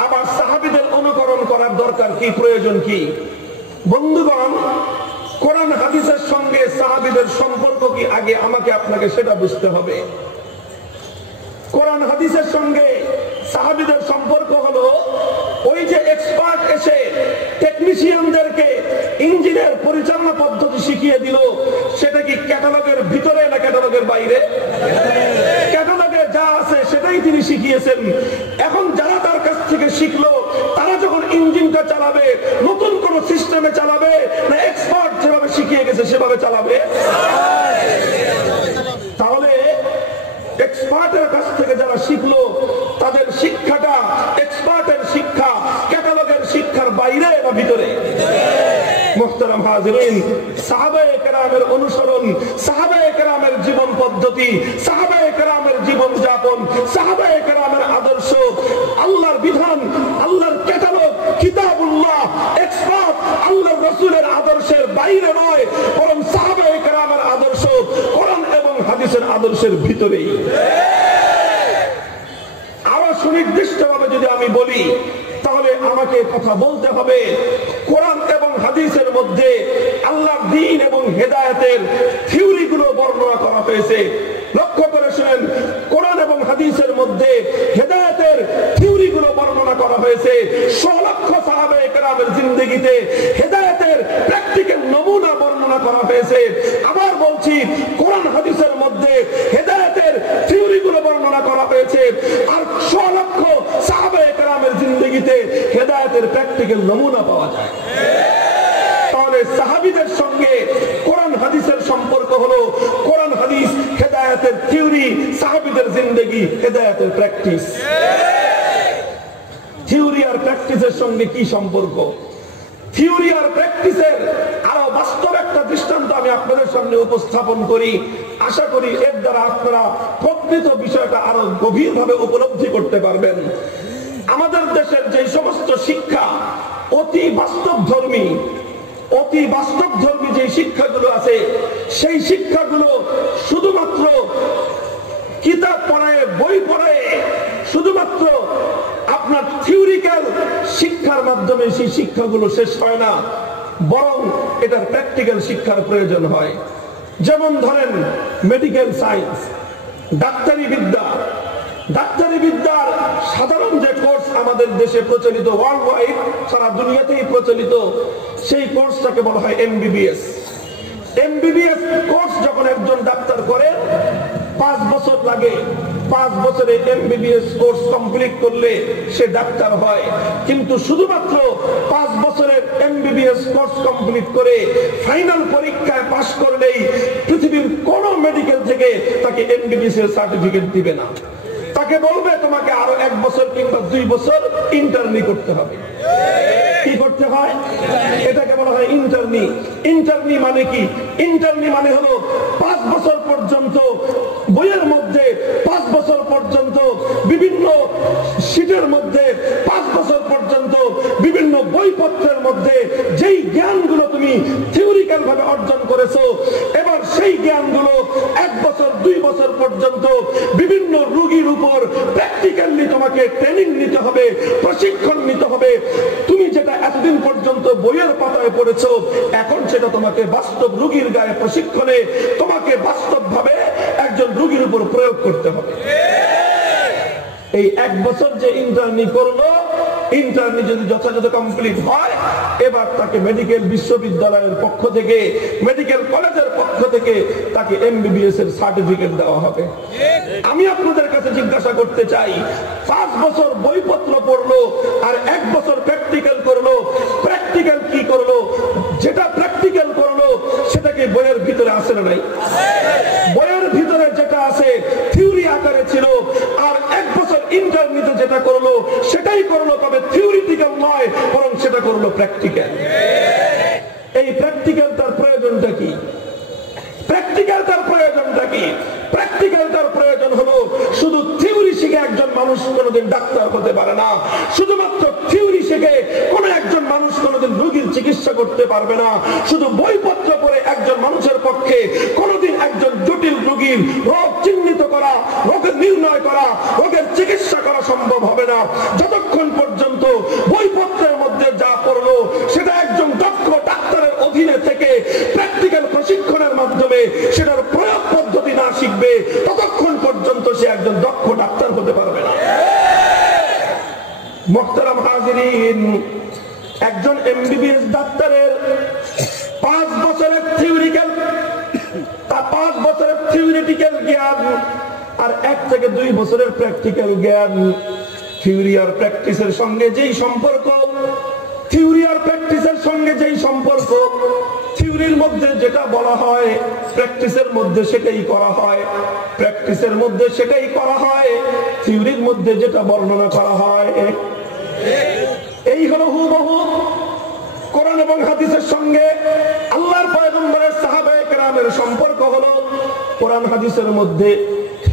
আবার সাহাবীদের অনুকরণ করার দরকার কি, প্রয়োজন কি? বন্ধুগণ, কোরআন হাদিসের সঙ্গে সাহাবীদের সম্পর্ক কি আগে আমাকে আপনাকে সেটা বুঝতে হবে। কোরআন হাদিসের সঙ্গে সাহাবীদের সম্পর্ক হলো, ওই যে এক্সপার্ট এসে টেকনিশিয়ানদেরকে ইঞ্জিনের পরিচালনা পদ্ধতি শিখিয়ে দিল, সেটা কি ক্যাটালগের ভিতরে না ক্যাটালগের বাইরে? ক্যাটালগে যা আছে সেটাই তিনি শিখিয়েছেন। এখন যারা তার কাছ থেকে শিখলো, তারা যখন ইঞ্জিনটা চালাবে, নতুন কোন সিস্টেমে চালাবে না এক্সপার্ট যেভাবে শিখিয়ে গেছে সেভাবে চালাবে? তাহলে এক্সপার্টের কাছ থেকে যারা শিখলো, তাদের শিক্ষাটা এক্সপার্টের শিক্ষা ক্যাটালগের শিক্ষার বাইরে না ভিতরে? মুহতারাম হাজিরিন, সাহাবায়ে কেরামের অনুসরণ, সাহাবায়ে কেরামের জীবন পদ্ধতি, সাহাবায়ে কেরামের জীবন যাপন, সাহাবায়ে কেরামের আদর্শ, আল্লাহর বিধান, আল্লাহর ক্যাটালগ, কিতাবুল্লাহ, এক্সপার্ট আল্লাহর রাসূলের আদর্শের বাইরে নয়, বরং সাহাবায়ে কেরামের আদর্শ কোরআন এবং হাদিসের আদর্শের ভিতরেই। আরো সুনির্দিষ্টভাবে যদি আমি বলি, তাহলে আমাকে কথা বলতে হবে, কোরআন এবং হাদিসের মধ্যে আল্লাহর দ্বীন এবং হেদায়েতের থিওরিগুলো বর্ণনা করা হয়েছে। লক্ষ্য করে শুনেন, কোরআন এবং হাদিসের মধ্যে হেদায়েতের থিওরিগুলো বর্ণনা করা হয়েছে। 100 লক্ষ সাহাবায়ে কেরামের জিন্দেগিতে হেদায়েতের প্র্যাকটিক্যাল নমুনা বর্ণনা করা হয়েছে। আবার বলছি, কোরআন হাদিসের মধ্যে হেদায়েতের থিওরিগুলো বর্ণনা করা হয়েছে। আর 100 লক্ষ সাহাবায়ে কেরামের জিন্দেগিতে হেদায়েতের প্র্যাকটিক্যাল নমুনা পাওয়া যায়। তাহলে সাহাবীদের সঙ্গে কোরআন হাদিসের সম্পর্ক হলো কোরআন হাদিস হেদায়েতের থিওরি, সাহাবীদের জিন্দেগি হেদায়েতের প্র্যাকটিস। থিওরি আর প্র্যাকটিসের সঙ্গে কি সম্পর্ক? থিওরি আর প্র্যাকটিসের আরো বাস্তব একটা দৃষ্টান্ত আমি আপনাদের সামনে উপস্থাপন করি। আশা করি এর দ্বারা আপনারা প্রকৃত বিষয়টা আরো গভীরভাবে উপলব্ধি করতে পারবেন। আমাদের দেশের যে সমস্ত শিক্ষা অতি বাস্তবধর্মী যে শিক্ষাগুলো আছে, সেই শিক্ষাগুলো শুধুমাত্র কিতাব পড়ায়, বই পড়ায়, শুধুমাত্র আপনার থিওরিক্যাল শিক্ষার মাধ্যমে সেই শিক্ষাগুলো শেষ হয় না, বরং এটার প্র্যাকটিক্যাল শিক্ষার প্রয়োজন হয়। যেমন ধরেন মেডিকেল সায়েন্স, ডাক্তারি বিদ্যার সাধারণ যে কোর্স আমাদের দেশে প্রচলিত, ওয়ার্ল্ড ওয়াইড সারা দুনিয়াতেই প্রচলিত, সেই কোর্সটাকে বলা হয় এমবিবিএস। এমবিবিএস কোর্স যখন একজন ডাক্তার করেন 5 বছর লাগে। 5 বছরে এমবিবিএস কোর্স কমপ্লিট করলে সে ডাক্তার হয়। কিন্তু শুধুমাত্র 5 বছরের এমবিবিএস কোর্স কমপ্লিট করে ফাইনাল পরীক্ষায় পাশ করলেই পৃথিবীর কোন মেডিকেল থেকে তাকে এমবিবিএস এর সার্টিফিকেট দিবে না। তাকে বলবে তোমাকে আরো 1 বছর কিংবা 2 বছর ইন্টার্নি করতে হবে। কি করতে হয়? এটাকে বলা হয় ইন্টার্নি। ইন্টার্নি মানে কি? ইন্টার্নি মানে হলো 5 বছর পর্যন্ত বইয়ের মধ্যে, 5 বছর পর্যন্ত বিভিন্ন শীটের মধ্যে, 5 বছর পর্যন্ত বিভিন্ন বইপত্রের মধ্যে যেই জ্ঞানগুলো তুমি থিওরিক্যাল ভাবে অর্জন করেছো, এবার সেই জ্ঞানগুলো 1 বছর 2 বছর পর্যন্ত বিভিন্ন রোগীর উপর প্র্যাকটিক্যালি তোমাকে ট্রেনিং নিতে হবে, প্রশিক্ষণ নিতে হবে। তুমি যেটা এতদিন পর্যন্ত বইয়ের পাতায় পড়েছো, এখন সেটা তোমাকে বাস্তব রোগীর গায়ে প্রশিক্ষণে তোমাকে বাস্তবভাবে একজন রোগীর উপর প্রয়োগ করতে হবে। এই 1 বছর যে ইন্টার্নি করলো, ইন্টার্নি যদি যথাযথ কমপ্লিট হয়, এবার তাকে মেডিকেল বিশ্ববিদ্যালয়ের পক্ষ থেকে, মেডিকেল কলেজের পক্ষ থেকে তাকে এমবিবিএস এর সার্টিফিকেট দেওয়া হবে। আমি আপনাদের কাছে জিজ্ঞাসা করতে চাই, 5 বছর বইপত্র পড়লো আর 1 বছর প্র্যাকটিক্যাল করলো। প্র্যাকটিক্যাল কি করলো? যেটা প্র্যাকটিক্যাল করলো সেটাকে বইয়ের ভিতরে আসে না নাই? বইয়ের ভিতরে যেটা আছে থিওরি আকারে ছিল, আর 1 বছর ইন্টারমিতে যেটা করলো সেটাই করলো, তবে থিওরিটিক্যাল নয়, বরং সেটা করলো প্র্যাকটিক্যাল। এই প্র্যাকটিক্যালটার প্রয়োজনটা কি? প্র্যাকটিক্যালটার প্রয়োজনটা কি? প্র্যাকটিক্যালটার প্রয়োজন হলো, শুধু থিওরি শিখে একজন মানুষ কোনোদিন ডাক্তার হতে পারে না। শুধুমাত্র থিওরি শিখে কোনো একজন মানুষ কোনোদিন রোগীর চিকিৎসা করতে পারবে না। শুধু বইপত্র পড়ে একজন মানুষের পক্ষে কোনোদিন একজন জটিল রোগীর রোগ চিহ্নিত করা, রোগের নির্ণয় করা, রোগের চিকিৎসা করা সম্ভব হবে না, যতক্ষণ পর্যন্ত বইপত্রের মধ্যে যা পড়লো সেটা একজন দক্ষ ডাক্তারের অধীনে থেকে প্র্যাকটিক্যাল প্রশিক্ষণের মাধ্যমে সেটার প্রয়োগ পদ্ধতি না শিখবে, ততক্ষণ পর্যন্ত সে একজন দক্ষ ডাক্তার হতে পারবে না। মুহতারাম হাজিরিন, একজন এমবিবিএস ডাক্তারের 5 বছরের থিওরিটিক্যাল জ্ঞান আর 1 থেকে 2 বছরের প্র্যাকটিক্যাল জ্ঞান। থিওরি আর প্র্যাকটিসের সঙ্গে যেই সম্পর্ক, থিওরির মধ্যে যেটা বলা হয় প্র্যাকটিসের মধ্যে সেটাই করা হয়, প্র্যাকটিসের মধ্যে সেটাই করা হয়, থিওরির মধ্যে যেটা বর্ণনা করা হয়। এই হলো হুবহু কোরআন এবং হাদিসের সঙ্গে আল্লাহর পয়গম্বরের সাহাবায়ে কেরামের সম্পর্ক হলো। কোরআন হাদিসের মধ্যে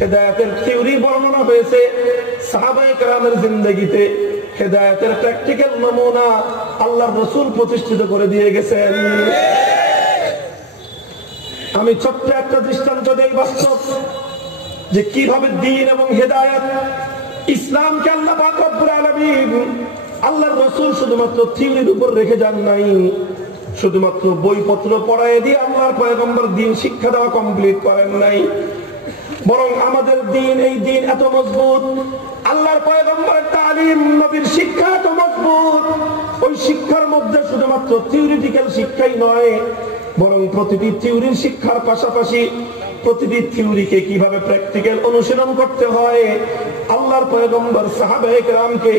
হেদায়েতের থিওরি বর্ণনা হয়েছে, সাহাবায়ে কেরামের জিন্দেগিতে হেদায়েতের প্র্যাকটিক্যাল নমুনা আল্লাহর রাসূল প্রতিষ্ঠিত করে দিয়ে গেছেন। আমি ছোট্ট একটা দৃষ্টান্ত দেই বাস্তব, যে কিভাবে দ্বীন এবং হেদায়েত, ইসলামকে আল্লাহ পাক রব্বুল আলামিন, আল্লাহর রাসূল শুধুমাত্র থিওরির উপর রেখে যান নাই, শুধুমাত্র বইপত্র পড়ায় দিয়ে আল্লাহর পয়গম্বর দ্বীন শিক্ষা দেওয়া কমপ্লিট করেন নাই, বরং আমাদের দ্বীন, এই দ্বীন এত মজবুত, আল্লাহর পয়গম্বরের তালিম, নবীর শিক্ষা এত মজবুত, ওই শিক্ষার মধ্যে শুধুমাত্র থিওরিটিক্যাল শিক্ষাই নয়, বরং প্রতিটি থিওরির শিক্ষার পাশাপাশি প্রতিটি থিওরিকে কিভাবে প্র্যাকটিক্যাল অনুশীলন করতে হয় আল্লাহর পয়গম্বর সাহাবায়ে কেরামকে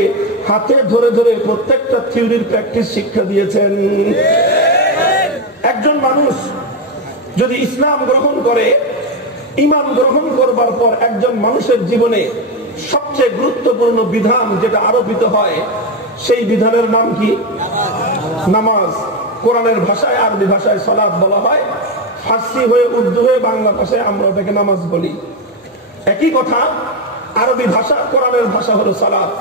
হাতে ধরে ধরে প্রত্যেকটা থিওরির প্র্যাকটিস শিক্ষা দিয়েছেন। একজন মানুষ যদি ইসলাম গ্রহণ করে, ঈমান গ্রহণ করবার পর একজন মানুষের জীবনে সবচেয়ে গুরুত্বপূর্ণ বিধান যেটা আরোপিত হয়, সেই বিধানের নাম কি? নামাজ। কোরআনের ভাষায়, আরবি ভাষায় সালাত বলা হয়, ফার্সি হয়ে, উর্দু হয়ে, বাংলা ভাষায় আমরা ওটাকে নামাজ বলি। একই কথা, আরবি ভাষা, কোরআনের ভাষা হলো সালাত।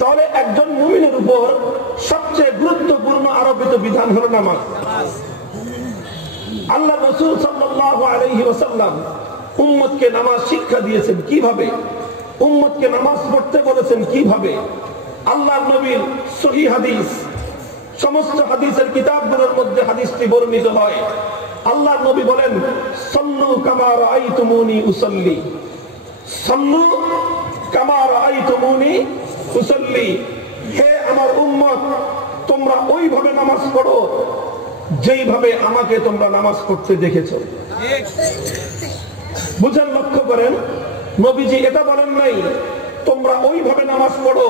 তাহলে একজন মুমিনের উপর সবচেয়ে গুরুত্বপূর্ণ আরোপিত বিধান হলো নামাজ। আল্লাহ রাসূল সাল্লাল্লাহু আলাইহি ওয়াসাল্লাম উম্মতকে নামাজ শিক্ষা দিয়েছেন কিভাবে, উম্মতকে নামাজ পড়তে বলেছেন কিভাবে। আল্লাহর নবীর সহিহ হাদিস, সমস্ত হাদিসের কিতাবগুলোর মধ্যে হাদিসটি বর্ণিত হয়। আল্লাহর নবী বলেন, সাল্লু কামা রাআইতুমুনি উসাল্লি, সাল্লু কামা রাআইতুমুনি উসাল্লি। হে আমার উম্মত, তোমরা ওইভাবে নামাজ পড়ো যেইভাবে আমাকে তোমরা নামাজ পড়তে দেখেছো। বুঝেন, লক্ষ্য করেন, নবীজি এটা বলেন নাই তোমরা ওইভাবে নামাজ পড়ো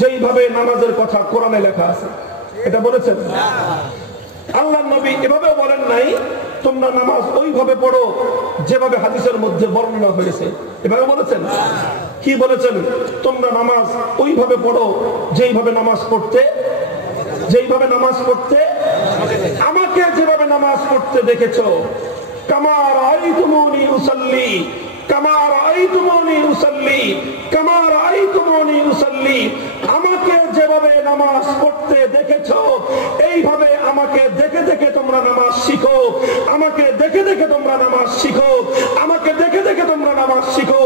যেইভাবে নামাজের কথা কোরআনে লেখা আছে, এটা বলেছেন? আল্লাহর নবী এভাবেও বলেন নাই তোমরা নামাজ ওইভাবে পড়ো যেভাবে হাদিসের মধ্যে বর্ণনা হয়েছে, এভাবে বলেছেন? কি বলেছেন? তোমরা নামাজ ওইভাবে পড়ো যেইভাবে নামাজ পড়তে আমাকে যেভাবে নামাজ পড়তে দেখেছো। কামা রাআইতুমুনি উসাল্লি, কামা রাআইতুমুনি উসাল্লি, কামা রাআইতুমুনি উসাল্লি। আমাকে যেভাবে নামাজ পড়তে দেখেছো এইভাবে আমাকে দেখে দেখে তোমরা নামাজ শিখো, আমাকে দেখে দেখে তোমরা নামাজ শিখো, আমাকে দেখে দেখে তোমরা নামাজ শিখো।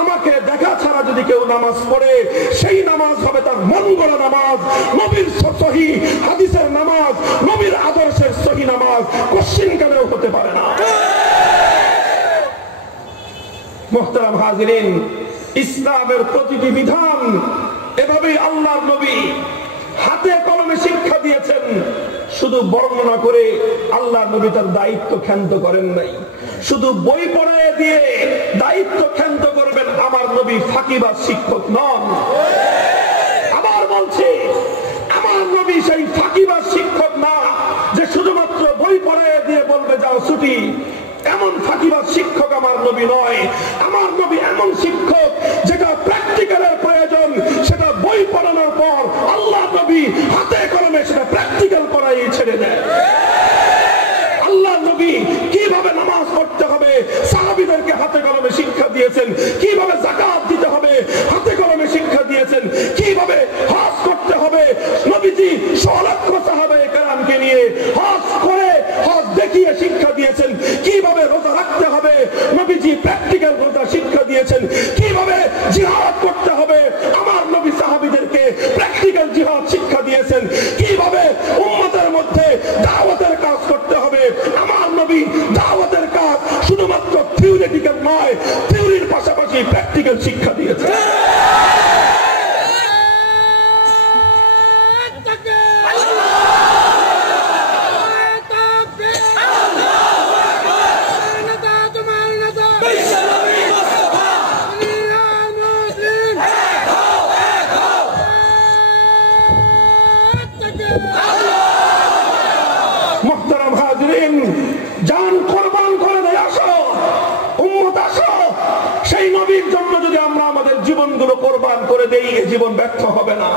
আমাকে দেখা ছাড়া যদি কেউ নামাজ পড়ে সেই নামাজ হবে তার মন গড়া নামাজ, নবীর সহিহ হাদিসের নামাজ, নবীর আদর্শের সহিহ নামাজ কোশ্চিনকালেও হতে পারে না। মুহতারাম হাজিরিন, ইসলামের প্রতিটি বিধান এভাবেই আল্লাহর নবী হাতে কলমে শিক্ষা দিয়েছেন। শুধু বর্ণনা করে আল্লাহর নবী তার দায়িত্ব ক্ষান্ত করেন নাই। শুধু বই পড়ায় দিয়ে দায়িত্ব ক্ষান্ত করবেন আমার নবী ফাঁকিবাজ শিক্ষক নন। আবার বলছি, আমার নবী সেই ফাঁকিবাজ শিক্ষক না যে শুধুমাত্র বই পড়ায় দিয়ে বলবে যাও ছুটি। এমন ফাঁকিবাজ শিক্ষক আমার নবী নয়। আমার নবী এমন শিক্ষক যেটা প্র্যাকটিক্যালের প্রয়োজন সেটা বই পড়ানোর পর আল্লাহ নবী হাতে কলমে সেটা প্র্যাকটিক্যাল করাই ছেড়ে দেয়। আল্লাহ নবী কিভাবে নামাজ পড়তে হবে সাহাবীদেরকে হাতে কলমে শিক্ষা দিয়েছেন, কিভাবে যাকাত দিতে হবে হাতে কলমে শিক্ষা দিয়েছেন, কিভাবে হজ করতে হবে নবীজি 100 লক্ষ সাহাবায়ে কেরামকে নিয়ে হজ করে হজ দেখিয়ে শিক্ষা দিয়েছেন, কিভাবে রোজা রাখতে হবে নবীজি প্র্যাকটিক্যাল রোজা শিক্ষা দিয়েছেন, কিভাবে জিহাদ করতে হবে আমার নবী সাহাবীদেরকে প্র্যাকটিক্যাল জিহাদ শিক্ষা দিয়েছেন, কিভাবে উম্মতের মধ্যে দাওয়াতের কাজ করতে হবে আমার নবী দাওয়াতের কাজ শুধুমাত্র থিওরিটিক্যাল নয়, থিওরির পাশাপাশি প্র্যাকটিক্যাল শিক্ষা দিয়েছেন। মুহতারাম হাজিরিন, জান কোরবান করে দেয়, আসো উম্মত আসো। সেই নবীর জন্য যদি আমরা আমাদের জীবনগুলো কোরবান করে দেই এই জীবন ব্যর্থ হবে না।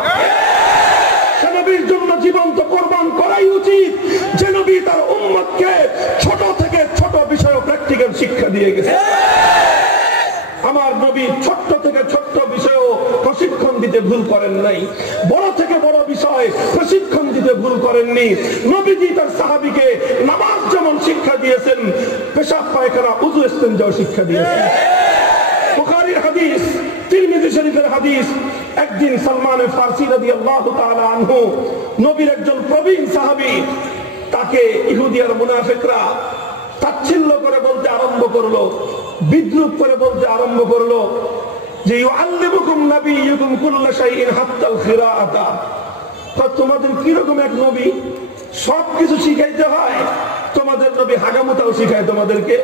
সে নবীর জন্য জীবন তো কোরবান করাই উচিত যে নবী তার উম্মতকে ছোট থেকে ছোট বিষয়ে প্র্যাকটিক্যাল শিক্ষা দিয়ে গেছে। আমার নবী ছোট্ট থেকে ছোট্ট বিষয়েও প্রশিক্ষণ দিতে ভুল করেন নাই, বড় থেকে বড় বিষয় প্রশিক্ষণ দিতে ভুল করেননি। নবীজি তার সাহাবীকে নামাজ যেমন শিক্ষা দিয়েছেন পেশাব পায়খানা উযু ইস্তেঞ্জাও শিক্ষা দিয়েছেন। বুখারীর হাদিস, তিরমিজি শরীফের হাদিস, একদিন সালমান ফারসি রাদিয়াল্লাহু তাআলা আনহু নবীর একজন প্রবীণ সাহাবী, তাকে ইহুদি আর মুনাফিকরা তাচ্ছিল্য করে বলতে আরম্ভ করলো, বিদ্রুপ করে বলতে আরম্ভ করলো যে ইউআল্লিমুকুম নাবিয়্যুকুম কুল্লা শাইইন হাত্তাল খিরাআতা। তোমাদের কিরকম এক নবী, সবকিছু শিখাইতে হয়, তোমাদের নবী হাগামুতাও শিখায় তোমাদেরকে।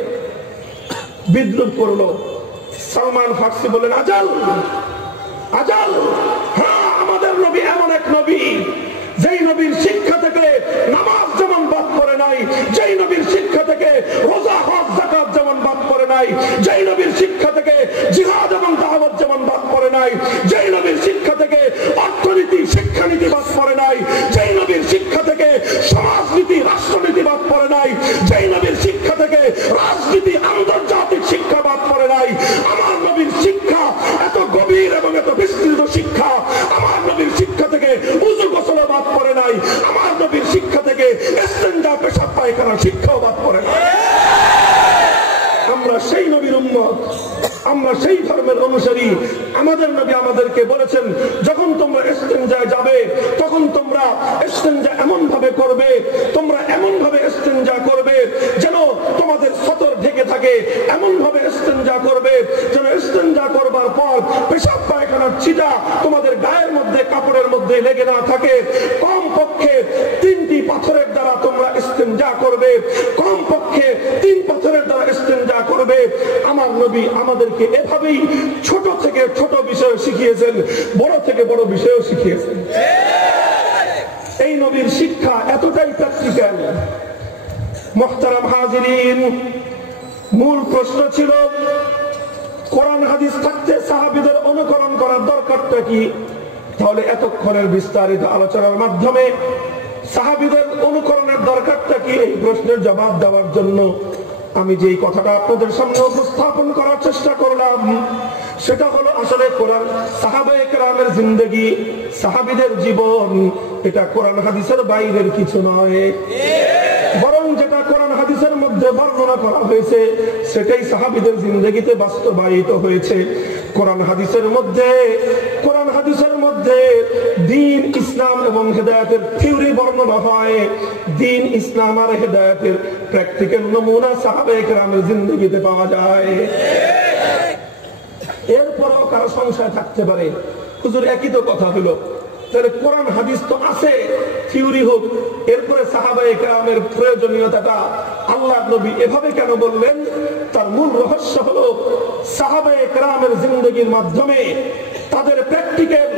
বিদ্রুপ করলো। সালমান ফারসি বলেন, আজাল আজাল, হ্যাঁ আমাদের নবী এমন এক নবী যেই নবীর শিক্ষা থেকে নামাজ যেমন বাদ পড়ে নাই, যেই নবীর শিক্ষা থেকে রোজা হজ যাকাত যেমন বাদ পড়ে নাই, যেই নবীর শিক্ষা থেকে জিহাদ এবং দাওয়াত যেমন বাদ পড়ে নাই, যেই নবীর শিক্ষা থেকে অর্থনীতি শিক্ষানীতি বাদ পড়ে নাই, যেই নবীর শিক্ষা থেকে সমাজনীতি রাষ্ট্রনীতি বাদ পড়ে নাই, যেই নবীর শিক্ষা থেকে রাজনীতি আন্তর্জাতিক শিক্ষা বাদ পড়ে নাই, আমার নবীর শিক্ষা এত গভীর এবং এত বিস্তৃত শিক্ষা। আমার নবীর শিক্ষা থেকে উযু গোসল বাদ পড়ে নাই, আমার নবীর শিক্ষা থেকে ইস্তেঞ্জা পেশাব পায়খানা শিক্ষাও বাদ পড়ে নাই। আমরা সেই নবীর উম্মত, আমরা আমরা সেই ধর্মের অনুসারী। আমাদের নবী আমাদেরকে বলেছেন, যখন তোমরা ইস্তেনজায় যাবে তখন তোমরা ইস্তেনজা এমন ভাবে করবে, তোমরা এমন ভাবে ইস্তেনজা করবে যেন তোমাদের সতর ঢেকে থাকে, এমন ভাবে ইস্তেনজা করবে যেন ইস্তেনজা করবার পর পেশাব পায়খানার ছিটা তোমাদের গায়ের মধ্যে, কাপড়ের মধ্যে লেগে না থাকে। কমপক্ষে 3টি পাথরের দ্বারা তোমরা ইস্তেনজা করবে, কমপক্ষে 3 পাথরের দ্বারা ইস্তেনজা করবে। আমার নবী আমাদেরকে এভাবেই ছোট থেকে ছোট বিষয় শিখিয়েছেন, বড় থেকে বড় বিষয়ও শিখিয়েছেন। এই নবীর শিক্ষা এতটাই প্র্যাকটিক্যাল। মুহতারাম হাজিরিন, মূল প্রশ্ন ছিল কোরআন হাদিস থাকতে সাহাবীদের অনুকরণ করার দরকারটা কি? তাহলে এতক্ষণের বিস্তারিত আলোচনার মাধ্যমে সাহাবীদের অনুকরণের দরকারটা কি, এই প্রশ্নের জবাব দেওয়ার জন্য আমি যেই কথাটা আপনাদের সামনে উপস্থাপন করার চেষ্টা করলাম সেটা হলো আসলে কোরআন, সাহাবায়ে কেরামের জিন্দেগি, সাহাবীদের জীবন, এটা কোরআন হাদিসের বাইরের কিছু নয়। বরং যেটা কোরআন হাদিসের মধ্যে বর্ণনা করা হয়েছে সেটাই সাহাবীদের জিন্দেগিতে বাস্তবায়িত হয়েছে। কোরআন হাদিসের মধ্যে দ্বীন, ইসলাম এবং হেদায়েতের থিওরি বর্ণনা হয়। দ্বীন, ইসলাম আর হেদায়েতের প্র্যাকটিক্যাল নমুনা সাহাবায়ে কেরামের জিন্দেগিতে পাওয়া যায়। এরপরও কারো সংশয় থাকতে পারে, হুজুর একই তো কথা হলো, তাহলে কোরআন হাদিস তো আছে, থিওরি হোক, এরপরে সাহাবায়ে কেরামের প্রয়োজনীয়তাটা আল্লাহর নবী এভাবে কেন বললেন? তার মূল রহস্য হলো সাহাবায়ে কেরামের জিন্দেগির মাধ্যমে, তাদের প্র্যাকটিক্যাল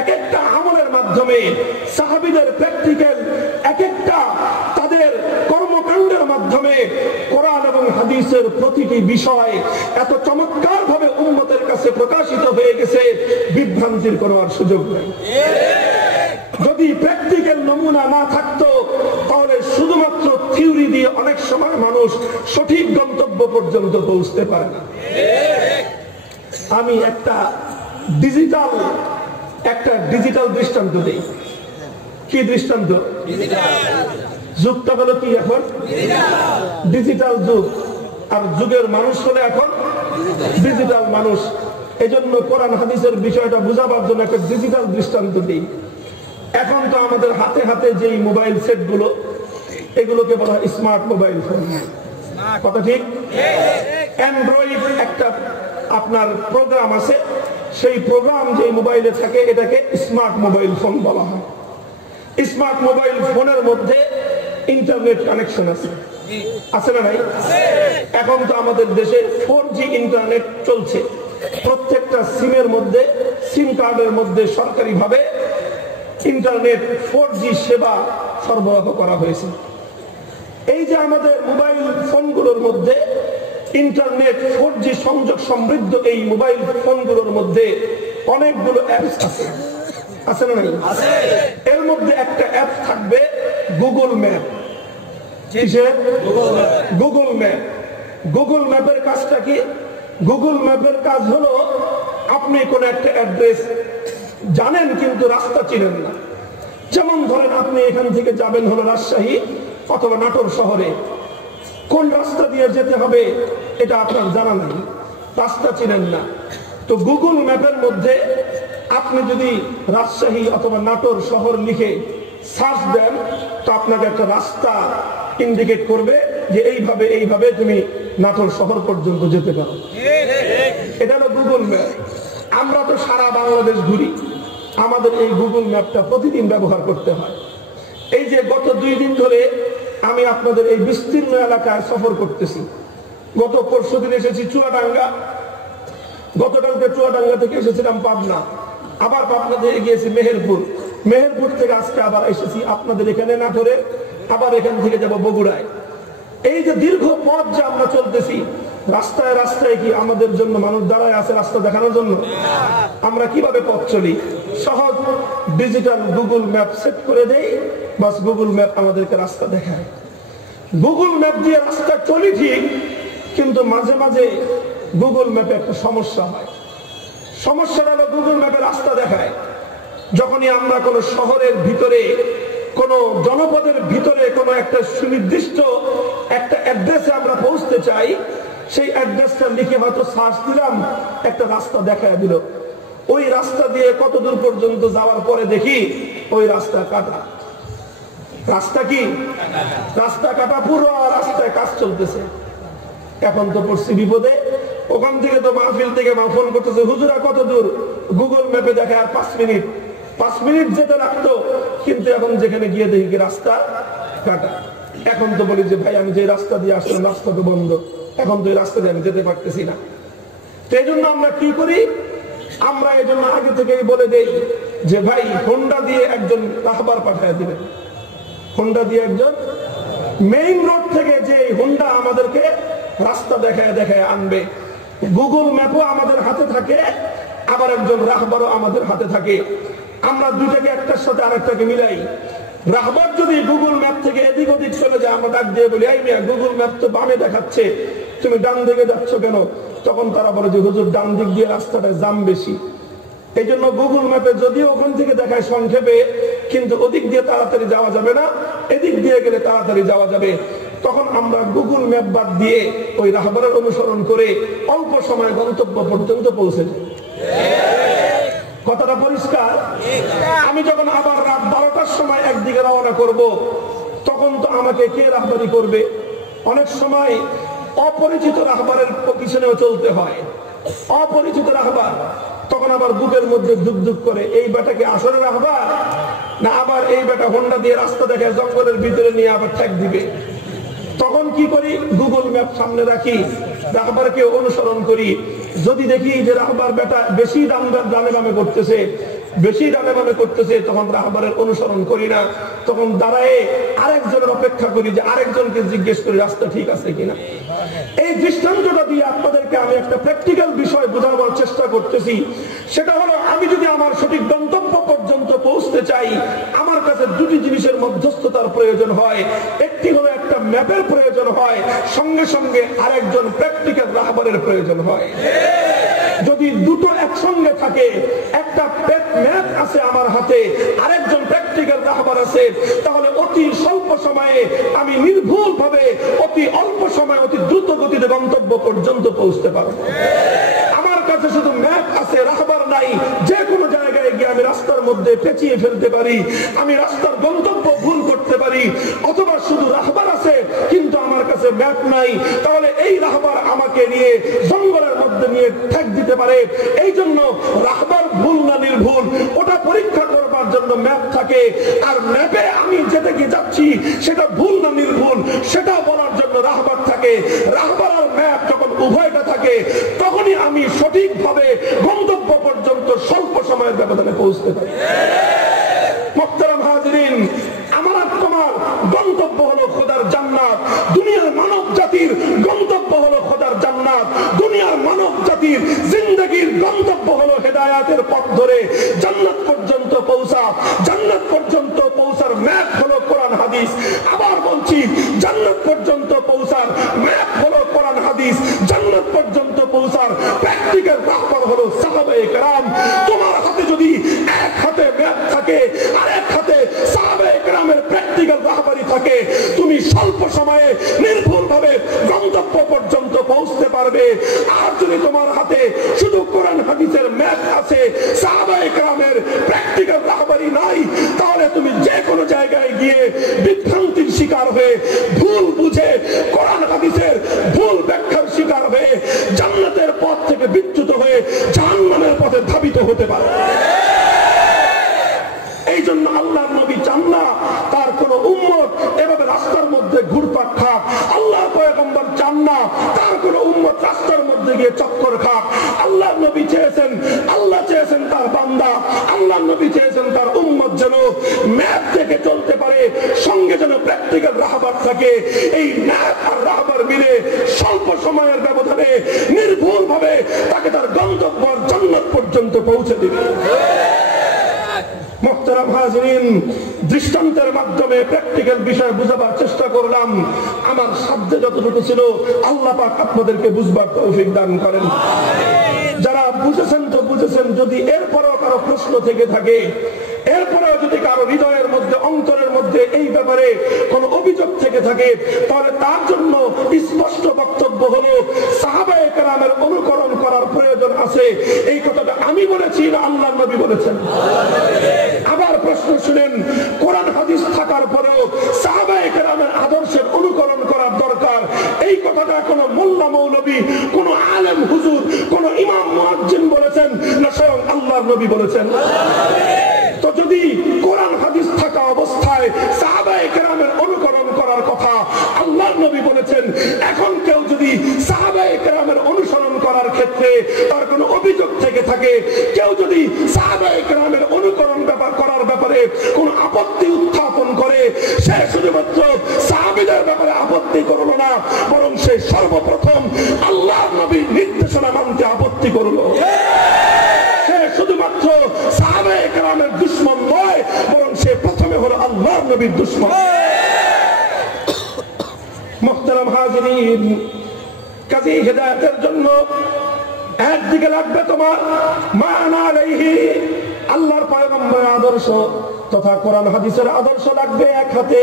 এক একটা আমলের মাধ্যমে, সাহাবীদের প্র্যাকটিক্যাল এক একটা তাদের কর্মকাণ্ডের মাধ্যমে কোরআন এবং হাদিসের প্রতিটি বিষয় এত চমৎকার ভাবে উম্মতের কাছে প্রকাশিত হয়ে গেছে, বিভ্রান্তির কোনো আর সুযোগ নেই। যদি প্র্যাকটিক্যাল নমুনা না থাকতো তাহলে শুধুমাত্র থিওরি দিয়ে অনেক সময় মানুষ সঠিক গন্তব্য পর্যন্ত পৌঁছতে পারে না। আমি একটা ডিজিটাল দৃষ্টান্ত দিই। কি দৃষ্টান্ত? যুগটা হলো কি এখন? ডিজিটাল যুগ। আর যুগের মানুষ হলে এখন ডিজিটাল মানুষ। এজন্য কোরআন হাদিসের বিষয়টা বুঝাবার জন্য একটা ডিজিটাল দৃষ্টান্ত দিই। এখন তো আমাদের হাতে হাতে যেই মোবাইল সেট গুলো, এগুলোকে বলা হয় স্মার্ট মোবাইল ফোন। কথা ঠিক? অ্যান্ড্রয়েড একটা আপনার প্রোগ্রাম আছে, সেই প্রোগ্রাম যে মোবাইলে থাকে এটাকে স্মার্ট মোবাইল ফোন বলা হয়। স্মার্ট মোবাইল ফোনের মধ্যে ইন্টারনেট কানেকশন আছে, আছে না নাই? এখন তো আমাদের দেশে 4G ইন্টারনেট চলছে। প্রত্যেকটা সিমের মধ্যে, সিম কার্ডের মধ্যে সরকারিভাবে ইন্টারনেট 4G সেবা সরবরাহ করা হয়েছে। এই যে আমাদের মোবাইল ফোনগুলোর মধ্যে ইন্টারনেট 4G সংযোগ সমৃদ্ধ এই মোবাইল ফোনগুলোর মধ্যে অনেকগুলো অ্যাপস আছে, আছে না নাই? এর মধ্যে একটা অ্যাপ থাকবে Google map. Google map. Google ম্যাপের কাজটা কি? গুগল ম্যাপের কাজ হলো আপনি কোন একটা অ্যাড্রেস জানেন কিন্তু রাস্তা চিনেন না। যেমন ধরেন আপনি এখান থেকে যাবেন হলো রাজশাহী অথবা নাটোর শহরে, কোন রাস্তা দিয়ে যেতে হবে এটা আপনার জানা নাই, রাস্তা চিনেন না। তো গুগল ম্যাপের মধ্যে আপনি যদি রাজশাহী অথবা নাটোর শহর লিখে সার্চ দেন তো আপনাকে একটা রাস্তা ইন্ডিকেট করবে যে এইভাবে এইভাবে তুমি নাটোর শহর পর্যন্ত যেতে পারো। এটা হলো গুগল ম্যাপ। আমরা তো সারা বাংলাদেশ ঘুরি, আমাদের এই গুগল ম্যাপটা প্রতিদিন ব্যবহার করতে হয়। এই যে গত 2 দিন ধরে আমি আপনাদের এই বিস্তীর্ণ এলাকায় সফর করতেছি। গত পরশুদিন এসেছি চুয়াডাঙ্গা, গতকালকে চুয়াডাঙ্গা থেকে এসেছিলাম পাবনা, আবার পাবনা থেকে গিয়েছি মেহেরপুর, মেহেরপুর থেকে আজকে আবার এসেছি আপনাদের এখানে নাটোরে, আবার এখান থেকে যাব বগুড়ায়। এই যে দীর্ঘ পথ যে আমরা চলতেছি, রাস্তায় রাস্তায় কি আমাদের জন্য মানুষ দাঁড়ায় আছে রাস্তা দেখানোর জন্য? আমরা কিভাবে পথ চলি? সহজ ডিজিটাল গুগল ম্যাপ সেট করে দেই, বাস গুগল ম্যাপ আমাদেরকে রাস্তা দেখায়। গুগল ম্যাপ দিয়ে রাস্তা চলি ঠিক, কিন্তু মাঝে মাঝে গুগল ম্যাপে একটা সমস্যা হয়। সমস্যাটা হলো গুগল ম্যাপে রাস্তা দেখায় যখনই আমরা কোনো শহরের ভিতরে, কোন জনপদের ভিতরে কোনো একটা সুনির্দিষ্ট একটা অ্যাড্রেসে আমরা পৌঁছতে চাই, সেই অ্যাড্রেসটা লিখে হয়তো সার্চ দিলাম, একটা রাস্তা দেখা দিল। ওই রাস্তা দিয়ে কত দূর পর্যন্ত যাওয়ার পরে দেখি ওই রাস্তা কাটা। রাস্তা কি? রাস্তা কাটা, পুরো রাস্তায় কাজ চলতেছে। এখন তো পড়ছি বিপদে। ওখান থেকে তো মাহফিল থেকে ফোন করতেছে, হুজুরা কত দূর? গুগল ম্যাপে দেখে আর 5 মিনিট যেতে লাগতো, কিন্তু এখন যেখানে গিয়ে দেখি রাস্তা কাটা। এখন তো বলি যে ভাই আমি যে রাস্তা দিয়ে আসলাম রাস্তা তো বন্ধ, এখন তো এই রাস্তা দিয়ে আমি যেতে পারতেছি না। তো এই জন্য আমরা কি করি, আমরা এই জন্য আগে থেকেই বলে দেই যে ভাই হোন্ডা দিয়ে একজন রাহবার পাঠায় দিবেন। হোন্ডা দিয়ে একজন মেইন রোড থেকে যে হোন্ডা আমাদেরকে রাস্তা দেখায় দেখায় আনবে। গুগল ম্যাপও আমাদের হাতে থাকে, আবার একজন রাহবারও আমাদের হাতে থাকে। আমরা দুটাকে একটার সাথে আরেকটাকে মিলাই। রাহবার যদি গুগল ম্যাপ থেকে এদিক ওদিক চলে যায়, আমরা ডাক দিয়ে বলি এই মিয়া গুগল ম্যাপ তো বামে দেখাচ্ছে, তুমি ডান দিকে যাচ্ছ কেন? তখন তারা বলে যে হুজুর ডান দিক দিয়ে রাস্তাটা জাম বেশি। এই জন্য গুগল ম্যাপে যদিও ওখান থেকে দেখায় সংক্ষেপে, কিন্তু ওদিক দিয়ে তাড়াতাড়ি যাওয়া যাবে না, এদিক দিয়ে গেলে তাড়াতাড়ি যাওয়া যাবে। তখন আমরা গুগল ম্যাপ বাদ দিয়ে ওই রাহবারের অনুসরণ করে অল্প সময় গন্তব্য পর্যন্ত পৌঁছে যাই। কথাটা পরিষ্কার? আমি যখন আবার রাত 12টার সময় একদিকে রওনা করব, তখন তো আমাকে কে রাহবারি করবে? অনেক সময় অপরিচিত রাহবারের পিছনেও চলতে হয়। অপরিচিত রাহবার তখন আবার বুকের মধ্যে ধুক ধুক করে, এই বেটাকে আসলে রাহবার না আবার এই বেটা হোন্ডা দিয়ে রাস্তা দেখে জঙ্গলের ভিতরে নিয়ে আবার ঠেক দিবে। তখন কি করি, গুগল ম্যাপ সামনে রাখি, রাহবারকে অনুসরণ করি। যদি দেখি যে রাহবার বেটা বেশি ডানে বামে করতেছে, তখন রাহবারের অনুসরণ করি না, তখন দাঁড়ায় আরেকজনের অপেক্ষা করি যে আরেকজনকে জিজ্ঞেস করি রাস্তা ঠিক আছে কিনা। এই দৃষ্টান্তটা দিয়ে আপনাদেরকে আমি একটা প্র্যাকটিক্যাল বিষয় বোঝানোর চেষ্টা করতেছি। সেটা হলো, আমি যদি আমার সঠিক গন্তব্য পর্যন্ত পৌঁছতে চাই, আমার কাছে দুটি জিনিসের মধ্যস্থতার প্রয়োজন হয়। একটি হলো একটা ম্যাপের প্রয়োজন হয়, সঙ্গে সঙ্গে আরেকজন প্র্যাকটিক্যাল রাহবারের প্রয়োজন হয়। যদি দুটো একসঙ্গে থাকে, একটা ম্যাপ আছে আমার হাতে, আরেকজন প্র্যাকটিক্যাল রাহবার আছে, তাহলে অতি স্বল্প সময়ে আমি নির্ভুল ভাবে অতি অল্প সময় অতি দ্রুত গতিতে গন্তব্য পর্যন্ত পৌঁছতে পারবো। আমার কাছে শুধু ম্যাপ আছে, রাহবার নাই, যে কোনো জায়গায় গিয়ে আমি রাস্তার মধ্যে পেঁচিয়ে ফেলতে পারি, আমি রাস্তার গন্তব্য ভুল করতে পারি। অথবা শুধু রাহবার আছে কিন্তু আমার কাছে ম্যাপ নাই, তাহলে এই রাহবার আমাকে নিয়ে জঙ্গলের মধ্যে নিয়ে ঠেক দিতে পারে। এই জন্য রাহবার ভুল না নির্ভুল ওটা পরীক্ষা করবার জন্য ম্যাপ থাকে, আর ম্যাপে আমি যেতে গিয়ে যাচ্ছি সেটা ভুল না নির্ভুল সেটা বলার জন্য রাহবার থাকে। রাহবার আর ম্যাপ যখন উভয়টা থাকে, তখনই আমি সঠিকভাবে গন্তব্য পর্যন্ত স্বল্প সময়ের ব্যবধানে পৌঁছতে পারি। মুহতারাম হাজিরিন, আমার তোমার গন্তব্য হলো খোদার জান্নাত। দুনিয়ার মানব জাতির গন্তব্য হলো খোদার জান্নাত। দুনিয়ার মানব জাতির জিন্দেগির গন্তব্য হলো হেদায়েতের পথ ধরে জান্নাত পর্যন্ত পৌঁছা। জান্নাত পর্যন্ত পৌঁছার ম্যাপ হলো কোরআন হাদিস। আবার বলছি, জান্নাত পর্যন্ত পৌঁছার ম্যাপ হলো কোরআন হাদিস। জান্নাত পর্যন্ত পৌঁছার প্র্যাকটিক্যাল রাহবার হলো সাহাবায়ে কেরাম। তোমার হাতে যদি এক হাতে ম্যাপ থাকে আর এক হাতে সাহাবায়ে কেরামের প্র্যাকটিক্যাল রাহবারি থাকে, তুমি স্বল্প সময়ে নির্ভুলভাবে গন্তব্য পর্যন্ত পৌঁছতে পারবে। আর যদি তোমার হাতে শুধু কোরআন হাদিসের ম্যাপ আছে, সাহাবায়ে কেরামের প্র্যাকটিক্যাল রাহবারি নাই, তাহলে তুমি যে কোনো জায়গায় গিয়ে বিভ্রান্তির শিকার হয়ে, ভুল বুঝে কোরআন হাদিসের ভুল ব্যাখ্যার শিকার হয়ে জান্নাতের পথ থেকে বিচ্যুত হয়ে জাহান্নামের পথে ধাবিত হতে পারে। এই জন্য আল্লাহর নবী চান না তার কোন উম্মত এভাবে রাস্তার মধ্যে ঘুরপাক খাক। আল্লাহর পয়গম্বর চান না তার কোন উম্মত রাস্তার মধ্যে গিয়ে চক্কর খাক। আল্লাহর নবী চেয়েছেন, আল্লাহ চেয়েছেন তার বান্দা, আল্লাহর নবী চেয়েছেন তার উম্মত যেন ম্যাপ থেকে চলতে পারে, সঙ্গে যেন প্র্যাকটিক্যাল রাহবার থাকে। এই ম্যাপ আর রাহবার মিলে স্বল্প সময়ের ব্যবধানে নির্ভুল ভাবে তাকে তার গন্তব্য জান্নাত পর্যন্ত পৌঁছে দিবে। মুহতারাম হাজিরিন, দৃষ্টান্তের মাধ্যমে প্র্যাকটিক্যাল বিষয় বুঝাবার চেষ্টা করলাম। আমার সাধ্যে যতটুকু ছিল আল্লাহ পাক আপনাদেরকে বুঝবার তৌফিক দান করেন। যারা বুঝেছেন তো বুঝেছেন, যদি এরপরও কারো প্রশ্ন থেকে থাকে, এরপরেও যদি কারো হৃদয়ের মধ্যে অন্তরের মধ্যে এই ব্যাপারে কোন অভিযোগ থেকে থাকে, তাহলে তার জন্য স্পষ্ট বক্তব্য হলো সাহাবায়ে কেরামের অনুকরণ করার প্রয়োজন আছে। এই কথাটা আমি বলেছি না আল্লাহর নবী বলেছেন? আবার প্রশ্ন শুনেন, কোরআন হাদিস থাকার পরেও সাহাবায়ে কেরামের আদর্শের অনুকরণ করার দরকার, এই কথাটা কোন মোল্লা মৌলবী, কোন আলেম হুজুর, কোন ইমাম মুয়াজ্জিন বলেছেন না স্বয়ং আল্লাহর নবী বলেছেন? তো যদি কোরআন হাদিস থাকা অবস্থায় সাহাবায়ে কেরামের অনুকরণ করার কথা আল্লাহর নবী বলেছেন, এখন কেউ যদি সাহাবায়ে কেরামের অনুসরণ করার ক্ষেত্রে তার কোনো অভিযোগ থেকে থাকে, কেউ যদি সাহাবায়ে কেরামের অনুকরণ করার ব্যাপারে কোনো আপত্তি উত্থাপন করে, সে শুধুমাত্র সাহাবীদের ব্যাপারে আপত্তি করলো না, বরং সে সর্বপ্রথম আল্লাহর নবীর নির্দেশনা মানতে আপত্তি করলো। সে শুধুমাত্র সাহাবায়ে কেরামের দুশমন নয়, বরং সে প্রথমে হলো আল্লাহর নবীর দুশমন। মুহতারাম হাজিরিন, কাজী হিদায়াতের জন্য একদিকে লাগবে তোমার মানা আলাইহি আল্লাহর পয়গম্বরের আদর্শ তথা কোরআন হাদিসের আদর্শ লাগবে এক হাতে,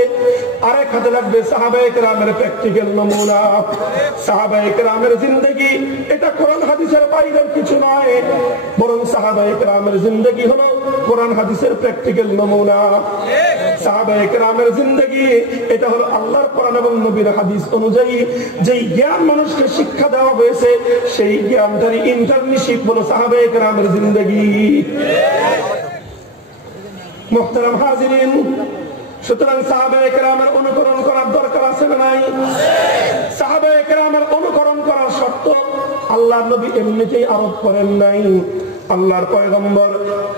আরেক হাতে লাগবে সাহাবায়ে কেরামের প্র্যাকটিক্যাল নমুনা, সাহাবায়ে কেরামের জিন্দেগি। এটা কোরআন হাদিসের বাইরের কিছু নয়, বরং সাহাবায়ে কেরামের জিন্দেগি হলো কোরআন হাদিসের প্র্যাকটিক্যাল নমুনা। সাহাবায়ে কেরামের জিন্দেগি এটা হলো আল্লাহর কোরআন এবং নবীর হাদিস অনুযায়ী যেই জ্ঞান মানুষকে শিক্ষা দেওয়া হয়েছে, সেই জ্ঞানটারই ইন্টার্নশিপ হলো সাহাবায়ে কেরামের জিন্দেগি। মুহতারাম হাজিরিন, সুতরাং সাহাবায়ে কেরামের অনুকরণ করার দরকার আছে না নাই? সাহাবায়ে কেরামের অনুকরণ করার শর্ত আল্লাহর নবী এমনিতেই আরোপ করেন নাই। আল্লাহর পয়গম্বর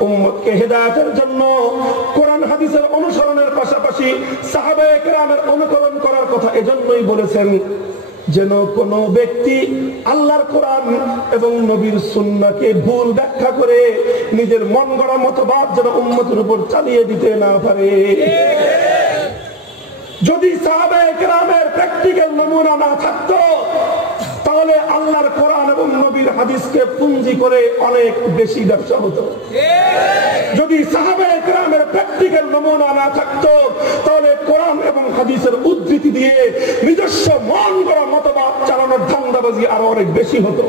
উম্মতকে হেদায়েতের জন্য কোরআন হাদিসের অনুসরণের পাশাপাশি সাহাবায়ে কেরামের অনুকরণ করার কথা এজন্যই বলেছেন, যেন কোন ব্যক্তি আল্লাহর কোরআন এবং নবীর সুন্নাহকে ভুল ব্যাখ্যা করে নিজের মন গড়া মতবাদ যেন উম্মতের উপর চালিয়ে দিতে না পারে। যদি সাহাবায়ে কেরামের প্র্যাকটিক্যাল নমুনা না থাকতো, তাহলে আল্লাহর কোরআন এবং নবীর হাদিসকে পুঁজি করে অনেক বেশি ব্যবসা হতো। যদি সাহাবায়ে কেরামের প্র্যাকটিক্যাল নমুনা না থাকতো, তাহলে কোরআন এবং হাদিসের উদ্ধৃতি দিয়ে নিজস্ব মন গড়া মতবাদ চালানোর ধান্দাবাজি আরো অনেক বেশি হতো।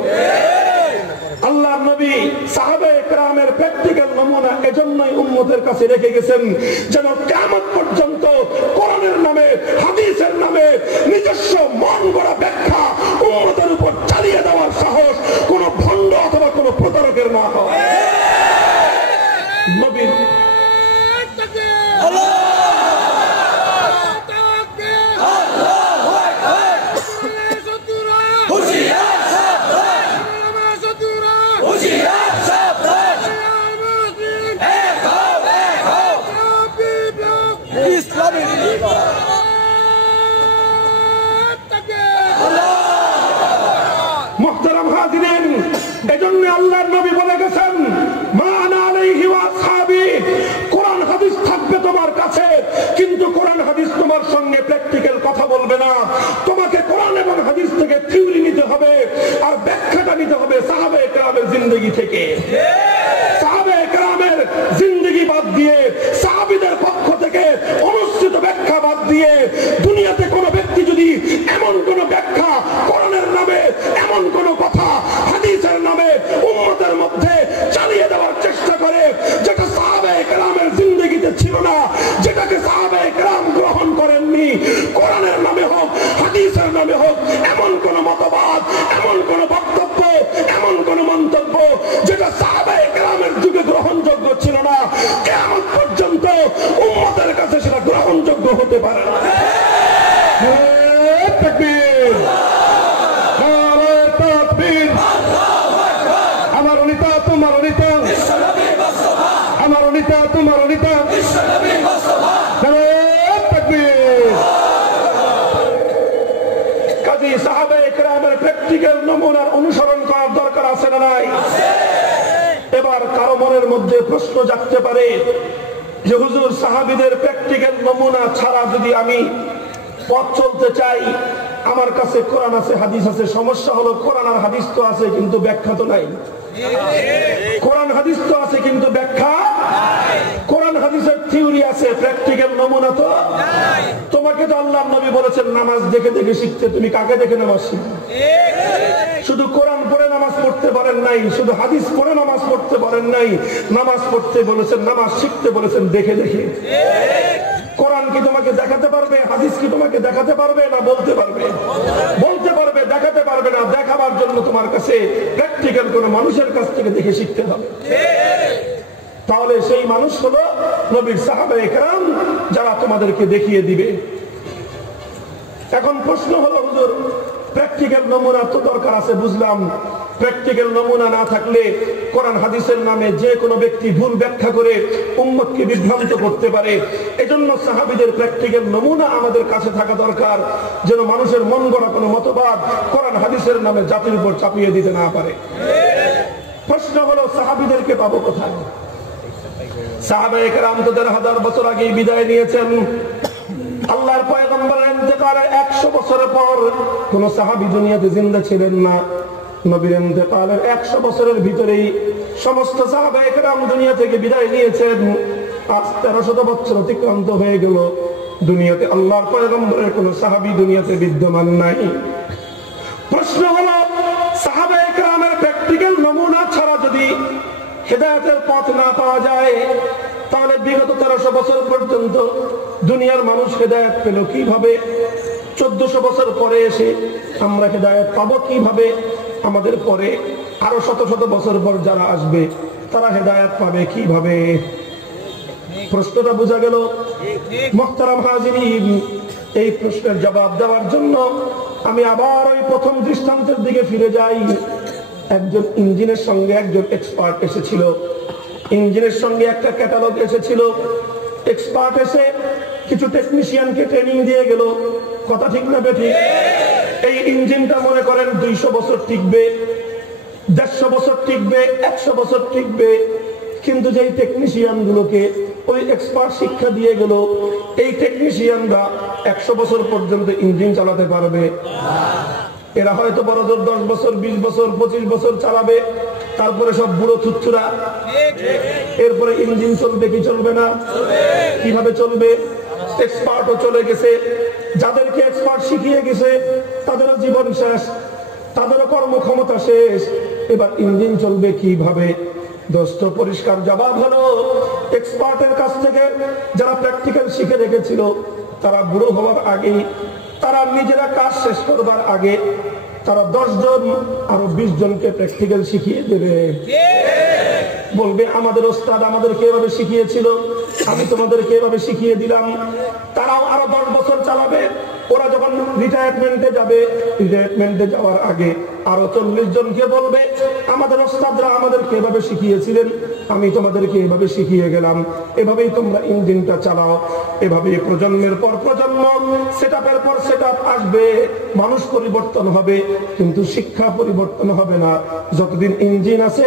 আল্লাহর নবী সাহাবায়ে কেরামের প্র্যাকটিক্যাল নমুনা এজন্যই উম্মতের কাছে রেখে গেছেন, যেন কিয়ামত পর্যন্ত কোরআনের নামে হাদিসের নামে নিজস্ব মন গড়া ব্যাখ্যা উম্মতের উপর চালিয়ে দেওয়ার সাহস কোন ভণ্ড অথবা কোন প্রতারকের না হয়। নবীর মুহতারাম হাজিরিন, এজন্য আল্লাহর নবী বলে গেছেন, মা আনা আলাইহি ওয়া আসহাবি, কোরআন হাদিস থাকবে তোমার কাছে, কিন্তু কোরআন হাদিস তোমার সঙ্গে প্র্যাকটিক্যাল কথা বলবে না। তোমাকে কোরআন এবং হাদিস থেকে থিওরি নিতে হবে, আর ব্যাখ্যাটা নিতে হবে সাহাবায়ে কেরামের জিন্দেগি থেকে। সাহাবায়ে কেরামের জিন্দেগি বাদ দিয়ে, সাহাবীদের পক্ষ থেকে অনুসৃত ব্যাখ্যা বাদ দিয়ে, দুনিয়াতে কোন ব্যক্তি যদি এমন কোন ব্যাখ্যা কোরআনের নামে, এমন কোন কথা হাদিসের নামে উম্মতের মধ্যে চালিয়ে দেওয়ার চেষ্টা করে, যেটা সাহাবায়ে কেরামের জিন্দেগিতে ছিল না, যেটাকে সাহাবায়ে কেরাম গ্রহণ করেননি, কোরআনের নামে হোক হাদিসের নামে হোক, এমন কোন মতবাদ, এমন কোন বক্তব্য, এমন কোন মন্তব্য যেটা সাহাবায়ে কেরামের যুগে গ্রহণযোগ্য ছিল না, কিয়ামত পর্যন্ত উম্মতের কাছে সেটা গ্রহণযোগ্য হতে পারে না। তাকবীর, নারে তাকবীর, আমার নেতা তোমার নেতা, আমার নেতা তোমার নেতা, নারে তাকবীর। কাজী সাহাবায়ে কেরামের প্র্যাকটিক্যাল নমুনার অনুসরণ করার দরকার আছে না নাই? এবার কারো মনের মধ্যে প্রশ্ন জাগতে পারে যে হুজুর, সাহাবীদের প্র্যাকটিক্যাল নমুনা ছাড়া যদি আমি পথ চলতে চাই, আমার কাছে কোরআন আছে হাদিস আছে, সমস্যা হলো কোরআন আর হাদিস তো আছে কিন্তু ব্যাখ্যা তো নাই। কোরআন হাদিস তো আছে কিন্তু ব্যাখ্যা, কোরআন হাদিসের থিওরি আছে, প্র্যাকটিক্যাল নমুনা তো নাই। তোমাকে তো আল্লাহর নবী বলেছেন নামাজ দেখে দেখে শিখতে, তুমি কাকে দেখে নামাজ শিখবে? শুধু কোরআন পড়ে নামাজ পড়তে পারেন নাই, শুধু হাদিস পড়ে নামাজ পড়তে পারেন নাই, নামাজ পড়তে বলেছেন, নামাজ শিখতে বলেছেন দেখে দেখে। কোরআন কি তোমাকে দেখাতে পারবে? হাদিস কি তোমাকে দেখাতে পারবে? না বলতে পারবে? বলতে পারবে, দেখাতে পারবে না। দেখাবার জন্য তোমার কাছে প্র্যাকটিক্যাল কোন মানুষের কাছ থেকে দেখে শিখতে হবে। তাহলে সেই মানুষ হলো নবীর সাহাবায়ে কেরাম, যারা তোমাদেরকে দেখিয়ে দিবে। এখন প্রশ্ন হলো, হুজুর প্র্যাকটিক্যাল নমুনা তো দরকার আছে, বুঝলাম। প্র্যাকটিক্যাল নমুনা না থাকলে কোরআন হাদিসের নামে যে কোনো ব্যক্তি ভুল ব্যাখ্যা করে উম্মতকে বিভ্রান্ত করতে পারে। এজন্য সাহাবীদের প্র্যাকটিক্যাল নমুনা আমাদের কাছে থাকা দরকার, যেন মানুষের মন গড়া কোনো মতবাদ কোরআন হাদিসের নামে জাতির উপর চাপিয়ে দিতে না পারে। প্রশ্ন হলো, সাহাবীদেরকে পাবো কোথায়? সাহাবায়ে কেরাম তো ১,৫০০ বছর আগে বিদায় নিয়েছেন। আল্লাহর পয়গম্বরের ইন্তেকালের ১০০ বছরের পর কোন সাহাবী দুনিয়াতে জিন্দা ছিলেন না। নবীর ইন্তেকালের ১০০ বছরের ভিতরেই সমস্ত সাহাবায়ে কেরাম দুনিয়া থেকে বিদায় নিয়েছেন। আজ ১৩০০ বছর অতিক্রান্ত হয়ে গেল, দুনিয়াতে আল্লাহর পয়গম্বরের কোন সাহাবী দুনিয়াতে বিদ্যমান নাই। প্রশ্ন হলো, সাহাবায়ে কেরামের প্র্যাকটিক্যাল নমুনা ছাড়া যদি হেদায়েতের পথ না পাওয়া যায়, তাহলে বিগত ১৩০০ বছর পর্যন্ত দুনিয়ার মানুষ হেদায়েত পেল কিভাবে? ১৪০০ বছর পরে এসে আমরা হেদায়েত পাবো কিভাবে? আমাদের পরে আরো শত শত বছর পর যারা আসবে তারা হেদায়েত পাবে কিভাবে? প্রশ্নটা বোঝা গেল? মুহতারাম হাজিরিন, এই প্রশ্নের জবাব দেওয়ার জন্য আমি আবার ওই প্রথম দৃষ্টান্তের দিকে ফিরে যাই। একজন ইঞ্জিনের সঙ্গে একজন এক্সপার্ট এসেছিল, ইঞ্জিনের সঙ্গে একটা ক্যাটালগ এসেছিল। এক্সপার্ট এসে কিছু টেকনিশিয়ানকে ট্রেনিং দিয়ে গেল। কথা ঠিক না বেঠিক? এই ইঞ্জিনটা মনে করেন ২০০ বছর টিকবে, ১৫০ বছর টিকবে, ১০০ বছর টিকবে। কিন্তু যেই টেকনিশিয়ান গুলোকে ওই এক্সপার্ট শিক্ষা দিয়ে গেল, এই টেকনিশিয়ানরা ১০০ বছর পর্যন্ত ইঞ্জিন চালাতে পারবে। এরা হয়তো বড় জোর ১০ বছর, ২০ বছর, ২৫ বছর চালাবে, তারপরে সব বুড়ো থুচ্ছুরা। এরপরে ইঞ্জিন চলবে কি চলবে না? কিভাবে চলবে? এক্সপার্টও চলে গেছে, যাদেরকে এক্সপার্ট শিখিয়ে গেছে তাদেরও জীবন শেষ, তাদেরও কর্মক্ষমতা শেষ। এবার ইঞ্জিন চলবে কিভাবে? দোস্ত, পরিষ্কার জবাব হলো, এক্সপার্টের কাছ থেকে যারা প্র্যাকটিক্যাল শিখে রেখেছিল তারা বুড়ো হওয়ার আগেই, তারা নিজেরা কাজ শেষ করবার আগে তারা ১০ জন আরো ২০ জনকে প্র্যাকটিক্যাল শিখিয়ে দেবে। বলবে, আমাদের ওস্তাদ আমাদেরকে এভাবে শিখিয়েছিল, আমি তোমাদেরকে এভাবে শিখিয়ে দিলাম। তারাও আরো ১০ বছর চালাবে। ওরা যখন রিটায়ারমেন্টে যাবে, রিটায়ারমেন্টে যাওয়ার আগে আরো ৪০ জনকে বলবে, আমাদের ওস্তাদরা আমাদেরকে এভাবে শিখিয়েছিলেন, আমি তোমাদেরকে এভাবে শিখিয়ে গেলাম, এভাবেই তোমরা ইঞ্জিনটা চালাও। এভাবে প্রজন্মের পর প্রজন্ম, সেটআপের পর সেটআপ আসবে। মানুষ পরিবর্তন হবে, কিন্তু শিক্ষা পরিবর্তন হবে না। যতদিন ইঞ্জিন আছে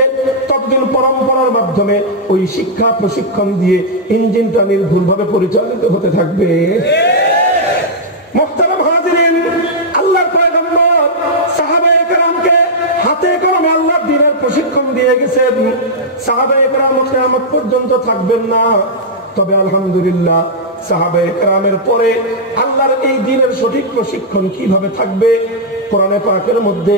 ততদিন পরম্পরার মাধ্যমে ওই শিক্ষা প্রশিক্ষণ দিয়ে ইঞ্জিনটা নির্ভুলভাবে পরিচালিত হতে থাকবে। মুহতারাম হাজিরিন, আল্লাহর পয়গম্বর সাহাবায়ে কেরামকে হাতে কলমে আল্লাহর দ্বীনের প্রশিক্ষণ দিয়ে গেছেন। সাহাবায়ে কেরাম কিয়ামত পর্যন্ত থাকবেন না, তবে আলহামদুলিল্লাহ সাহাবায়ে কেরামের পরে আল্লাহর এই দ্বীনের সঠিক প্রশিক্ষণ কিভাবে থাকবে? কোরআনে পাকের মধ্যে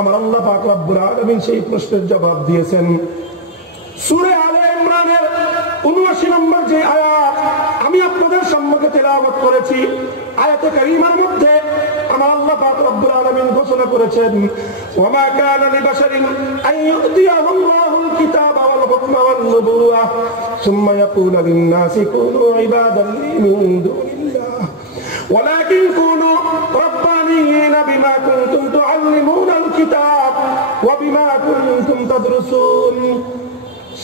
আমার আল্লাহ পাক রব্বুল আলামিন সেই প্রশ্নের জবাব দিয়েছেন। সূরা আলে ইমরানের ৭৯ নম্বর যে আয়াত আমি আপনাদের সম্মুখে তেলাওয়াত করেছি, আয়াতে কারীমার মধ্যে আমার আল্লাহ পাক রব্বুল আলামিন ঘোষণা করেছেন, ওয়া মা কানা লিবাশারিন আন ইউতিয়াহুল্লাহুল কিতাবা ওয়াল হুকমা ওয়ান নুবুওয়া সুম্মা ইয়াকুলু লিন-নাসি কুনু ইবাদান মিন দুনিল্লাহ ওয়ালাকিন কুনু রাব্বানিয়িনা বিমা কুনতুম তুআল্লিমুনাল কিতাব ওয়া বিমা কুনতুম তাদরুসুন।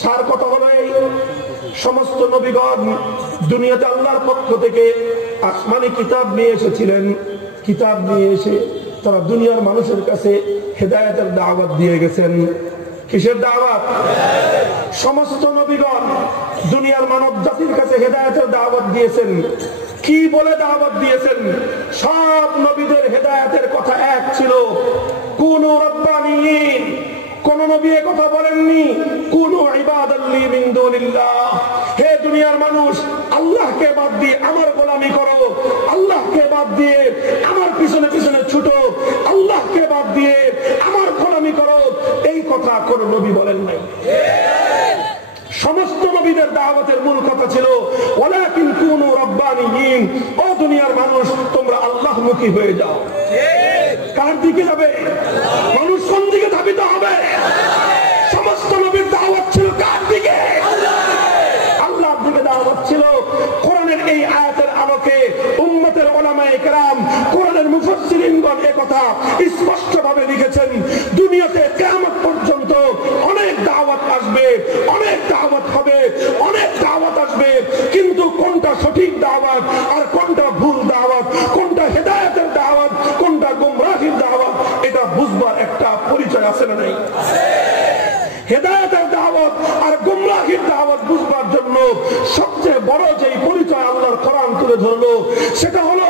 সার কথা হলো এই, সমস্ত নবীগণ দুনিয়াতে আল্লাহর পক্ষ থেকে আসমানি কিতাব নিয়ে এসেছিলেন। কিতাব নিয়ে এসে তারা দুনিয়ার মানুষের কাছে হেদায়েতের দাওয়াত দিয়ে গেছেন। কিসের দাওয়াত? সমস্ত নবীগণ দুনিয়ার মানব জাতির কাছে হেদায়েতের দাওয়াত দিয়েছেন। কি বলে দাওয়াত দিয়েছেন? সব নবীদের হেদায়েতের কথা এক ছিল, কুনু রাব্বানিয়িন, কোন নবী এ কথা বলেননি কুনু ইবাদাল্লি মিন দুনিল্লাহ, হে দুনিয়ার মানুষ আল্লাহকে বাদ দিয়ে আমার গোলামি করো, আল্লাহকে বাদ দিয়ে আমার পিছনে পিছনে ছুটো, আল্লাহকে বাদ দিয়ে আমার গোলামি করো। এই কথা কোন নবী বলেন নাই। সমস্ত নবীদের দাওয়াতের মূল কথা ছিল ওয়ালাকিন কুনু রাব্বানিয়িন, ও দুনিয়ার মানুষ তোমরা আল্লাহমুখী হয়ে যাও। কার দিকে যাবে? মানুষ কোন দিকে ধাবিত হবে? সমস্ত নবীর দাওয়াত ছিল কার দিকে? আল্লাহর দিকে দাওয়াত ছিল। কোরআনের এই আয়াতের আলোকে উম্মতের উলামায়ে কেরাম, কোরআনের মুফাসসিরিনগণ এই কথা স্পষ্টভাবে লিখেছেন, দুনিয়াতে কিয়ামত পর্যন্ত অনেক দাওয়াত আসবে, অনেক দাওয়াত হবে, অনেক দাওয়াত আসবে, কিন্তু কোনটা সঠিক দাওয়াত আর কোনটা ভুল দাওয়াত, কোনটা হেদায়েতের দাওয়াত, কোনটা গোমরাহির দাওয়াত, এটা বুঝবার একটা পরিচয় আছে না নাই? হেদায়েতের দাওয়াত আর গোমরাহির দাওয়াত বুঝবার জন্য সবচেয়ে বড় যেই পরিচয় আল্লাহর কোরআন তুলে ধরলো, সেটা হলো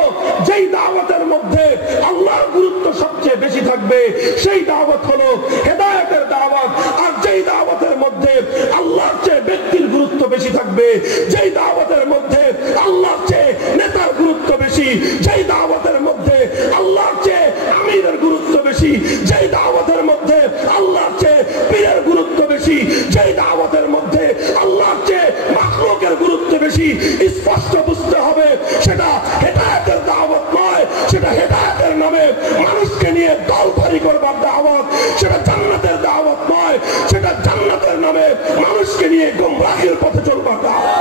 যেই দাওয়াতের মধ্যে আল্লাহর গুরুত্ব সবচেয়ে বেশি থাকবে সেই দাওয়াত হলো হেদায়েতের দাওয়াত। আর যেই দাওয়াতের মধ্যে আল্লাহর চেয়ে ব্যক্তির গুরুত্ব বেশি থাকবে, যেই দাওয়াতের মধ্যে আল্লাহর চেয়ে নেতার গুরুত্ব বেশি, যেই দাওয়াতের মধ্যে আল্লাহর চেয়ে আমিরের গুরুত্ব বেশি, যেই দাওয়াতের মধ্যে আল্লাহর চেয়ে পীরের গুরুত্ব বেশি, যেই দাওয়াতের মধ্যে আল্লাহর চেয়ে মাখলুকের গুরুত্ব বেশি, স্পষ্ট বুঝতে হবে সেটা হেদায়েতের দাওয়াত নয়, সেটা হেদায়েতের নামে মানুষকে নিয়ে দলফারি করবার দাওয়াত, সেটা জান্নাতের দাওয়াত নয়, সেটা জান্নাতের নামে মানুষকে নিয়ে গোমরাহির পথে চলবার দাওয়াত।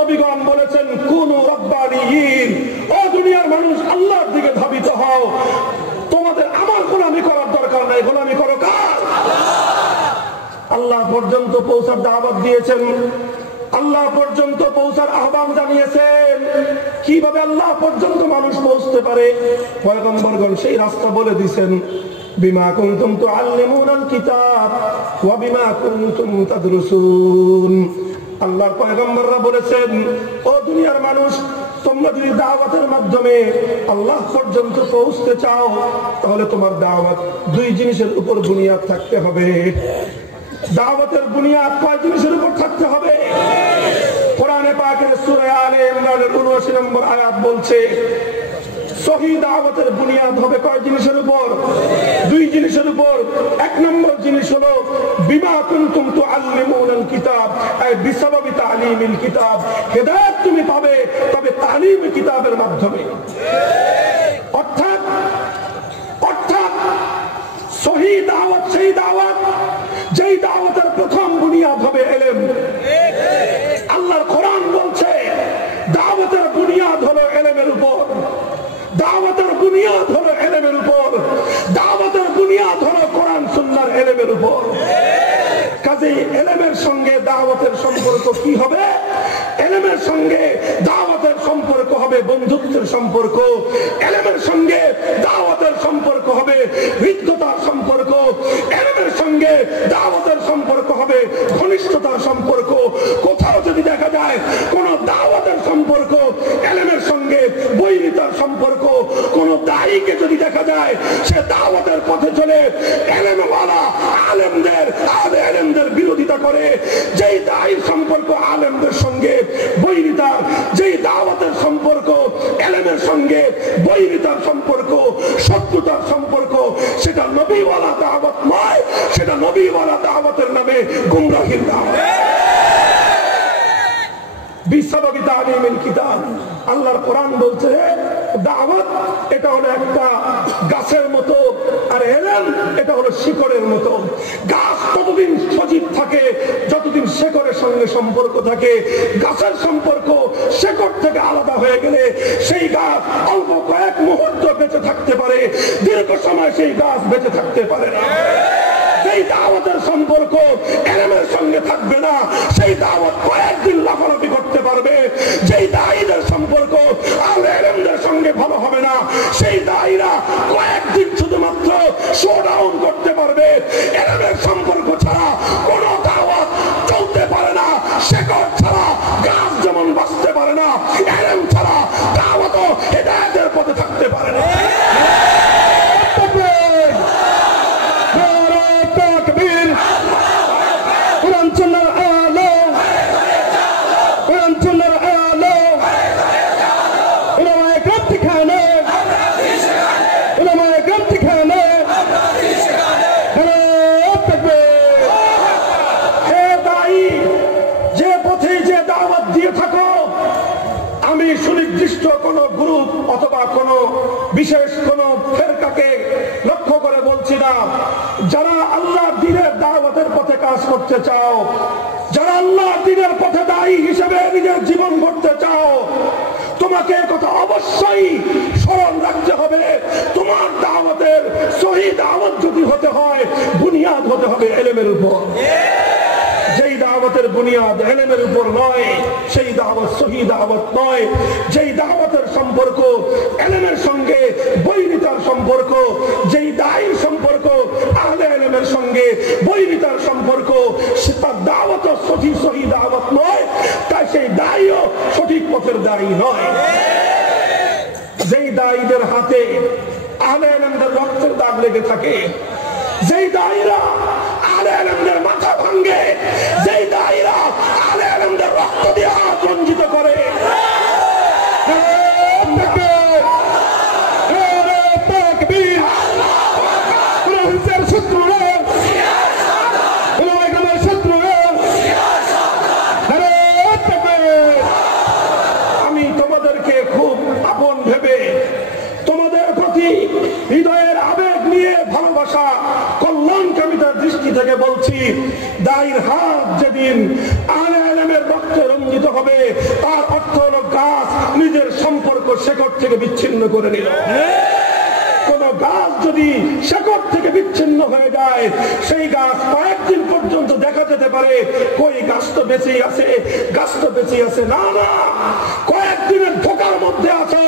নবীগণ বলেছেন কুনু রাব্বানিয়িন, ও দুনিয়ার মানুষ আল্লাহর দিকে ধাবিত হও, তোমাদের আমার গোলামি করার দরকার নাই, গোলামি করো কার? আল্লাহ পর্যন্ত পৌঁছার দাওয়াত দিয়েছেন, আল্লাহ পর্যন্ত পৌঁছার আহ্বান জানিয়েছেন। কিভাবে আল্লাহ পর্যন্ত মানুষ পৌঁছতে পারে? পয়গম্বরগণ সেই রাস্তা বলে দিয়েছেন, বিমা কুনতুম তুআল্লিমুনাল কিতাব ওয়া বিমা কুনতুম তাদরুসুন। আল্লাহর পয়গম্বররা বলেছেন, ও দুনিয়ার মানুষ তোমরা যদি দাওয়াতের মাধ্যমে আল্লাহ পর্যন্ত পৌঁছতে চাও, তাহলে তোমার দাওয়াত দুই জিনিসের উপর বুনিয়াদ থাকতে হবে। দাওয়াতের বুনিয়াদ কয় জিনিসের উপর থাকতে হবে? কোরআনে পাকের সূরা আলে ইমরানের ৭৯ নম্বর আয়াত বলছে সহি দাওয়াতের বুনিয়াদ হবে কয় জিনিসের উপর? দুই জিনিসের উপর। এক নম্বর জিনিস হলো বিমা কুনতুম তুআল্লিমুনাল কিতাব, এই বিসাবাবি তালিমিল কিতাব, হেদায়েত তুমি পাবে তবে তালিম কিতাবের মাধ্যমে। অর্থাৎ সহি দাওয়াত সেই দাওয়াত যেই দাওয়াতের প্রথম বুনিয়াদ হবে ইলম। আল্লাহর কোরআন বলছে দাওয়াতের বুনিয়াদ হলো ইলমের উপর, দাওয়াতের বুনিয়াদ হলো ইলমের উপর, দাওয়াতের বুনিয়াদ হলো কোরআন সুন্নাহর ইলমের উপর। কাজেই ইলমের সঙ্গে দাওয়াতের সম্পর্ক কি হবে? ইলমের সঙ্গে দাওয়াতের সম্পর্ক হবে বন্ধুত্বের সম্পর্ক, ইলমের সঙ্গে দাওয়াতের সম্পর্ক হবে হৃদ্যতার সম্পর্ক, ইলমের সঙ্গে দাওয়াতের সম্পর্ক হবে ঘনিষ্ঠতার সম্পর্ক। কোথাও যদি দেখা যায় কোন দাওয়াতের সম্পর্ক ইলমের সঙ্গে বৈরিতার সম্পর্ক, কোন দায়ীকে যদি দেখা যায় সে দাওয়াতের পথে চলে ইলমওয়ালা আলেমদের বিরোধিতা করে, যেই দায়ীর সম্পর্ক আলেমদের সঙ্গে বৈরিতার, যেই দাওয়াতের সম্পর্ক ইলমের সঙ্গে বৈরিতার সম্পর্ক, শত্রুতার সম্পর্ক, সেটা নবীওয়ালা দাওয়াত নয়, সেটা নবীওয়ালা দাওয়াতের নামে গুমরাহির দাওয়াত। বিসাবাবি তালিমিল কিতাব, আল্লাহর কোরআন বলছে দাওয়াত এটা হলো একটা গাছের মতো, আর ইলম এটা হলো শিকড়ের মতো। গাছ ততদিন সজীব থাকে যতদিন শিকড়ের সঙ্গে সম্পর্ক থাকে। গাছের সম্পর্ক শিকড় থেকে আলাদা হয়ে গেলে সেই গাছ অল্প কয়েক মুহূর্ত বেঁচে থাকতে পারে, দীর্ঘ সময় সেই গাছ বেঁচে থাকতে পারে না। যেই দাওয়াতের সম্পর্ক ইলমের সঙ্গে থাকবে না, সেই দাওয়াত কয়েকদিন লাফালাফি করতে পারবে। যেই দায়ীদের সম্পর্ক আহলে ইলমদের সঙ্গে ভালো হবে না, সেই দায়ীরা কয়েকদিন শুধুমাত্র শোডাউন করতে পারবে। ইলমের সম্পর্ক ছাড়া কোনো দাওয়াত চলতে পারে না। শেকড় ছাড়া গাছ যেমন বাঁচতে পারে না, ইলম ছাড়া দাওয়াতও হিদায়াতের পথে থাকতে পারে না। সুনির্দিষ্ট কোন গ্রুপ অথবা কোন বিশেষ কোন ফেরকাকে লক্ষ্য করে বলছি না। যারা আল্লাহ দ্বীনের দাওয়াতের পথে কাজ করতে চাও, যারা আল্লাহ দ্বীনের পথে দায়ী হিসেবে নিজের জীবন গড়তে চাও, তোমাকে কথা অবশ্যই স্মরণ রাখতে হবে, তোমার দাওয়াতের সহি দাওয়াত যদি হতে হয়, বুনিয়াদ হতে হবে ইলমের উপর। যেই দাওয়াতের বুনিয়াদ ইলমের উপর নয়, সেই দাওয়াত সহি দাওয়াত নয়। যেই দাওয়াতের সম্পর্ক ইলমের সঙ্গে বৈরিতার সম্পর্ক, যেই দায়ীর সম্পর্ক আহলে ইলমের সঙ্গে বৈরিতার সম্পর্ক, সেটা দাওয়াত সঠিক সহি দাওয়াত নয়, তাই সেই দায়ীও সঠিক পথের দায়ী নয়। যেই দায়ীদের হাতে আহলে ইলমদের রক্তের দাগ লেগে থাকে, যেই দায়ীরা আহলে ইলমদের মাথা ভাঙে, যেই দায়ীরা আহলে ইলমদের রক্ত দিয়ে হাত রঞ্জিত করে, আমি তোমাদেরকে খুব আপন ভেবে তোমাদের প্রতি হৃদয়ের আবেগ নিয়ে ভালোবাসা কল্যাণকামিতার দৃষ্টি থেকে বলছি, দায়ীর হাত যেদিন আহলে ইলমের রক্তে রঞ্জিত হবে, তার অর্থ হলো গাছ নিজের সম্পর্ক শেকড় থেকে বিচ্ছিন্ন করে নিল। কোন গাছ যদি শেকড় থেকে বিচ্ছিন্ন হয়ে যায়, সেই গাছ কয়েকদিন পর্যন্ত দেখা যেতে পারে কই গাছ তো বেঁচেই আছে, গাছ তো বেঁচে আছে, না না, কয়েকদিনের ধোকার মধ্যে আছো।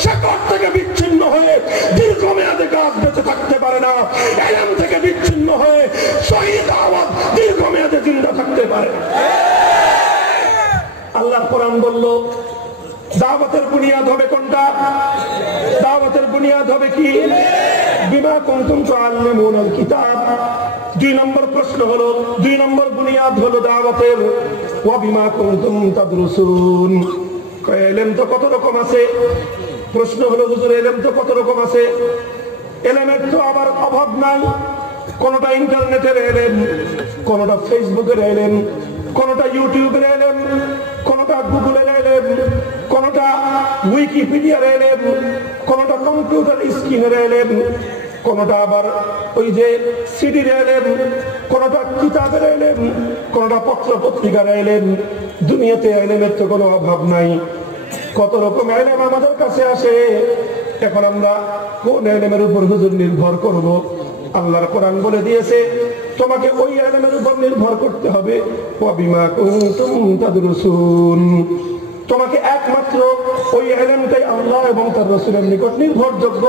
শেকড় থেকে বিচ্ছিন্ন হয়ে দীর্ঘমেয়াদে গাছ বেঁচে থাকতে পারে না। ইলম থেকে বিচ্ছিন্ন হয়ে সহি দাওয়াত দীর্ঘমেয়াদে জিন্দা থাকতে পারে। আল্লাহ কোরআন বলল, দাওয়াতের বুনিয়াদ হবে কোনটা? দাওয়াতের বুনিয়াদ হবে কি? বিমা কুনতুম তুআল্লিমুনাল কিতাব। 2 নম্বর প্রশ্ন হলো, 2 নম্বর বুনিয়াদ হলো দাওয়াতের, ওয়া বিমা কুনতুম তাদরুসুন। ইলম তো কত রকম আছে। প্রশ্ন হলো, হুজুর ইলম তো কত রকম আছে, ইলমের তো আবার অভাব নাই। কোনটা ইন্টারনেটের ইলম, কোনটা ফেসবুকের ইলম, কোনটা ইউটিউবের ইলম, কোনটা গুগলের ইলম, কোনটা উইকিপিডিয়ার ইলম, কোনটা কম্পিউটার স্ক্রিনের ইলম, কোনটা আবার ওই যে সিডির ইলম, কোনটা কিতাবের ইলম, কোনটা পত্র পত্রিকার ইলম। দুনিয়াতে ইলমের তো কোনো অভাব নাই। কত রকম ইলম আমাদের কাছে আসে। এখন আমরা কোন ইলমের উপর হুজুর নির্ভর করব? আল্লাহর কোরআন বলে দিয়েছে, তোমাকে ওই ইলমের উপর নির্ভর করতে হবে। ওয়া বিমা কুনতুম তাদরুসুন। তোমাকে একমাত্র ওই ইলমটাই আল্লাহ এবং তার রাসূলের নিকট নির্ভরযোগ্য।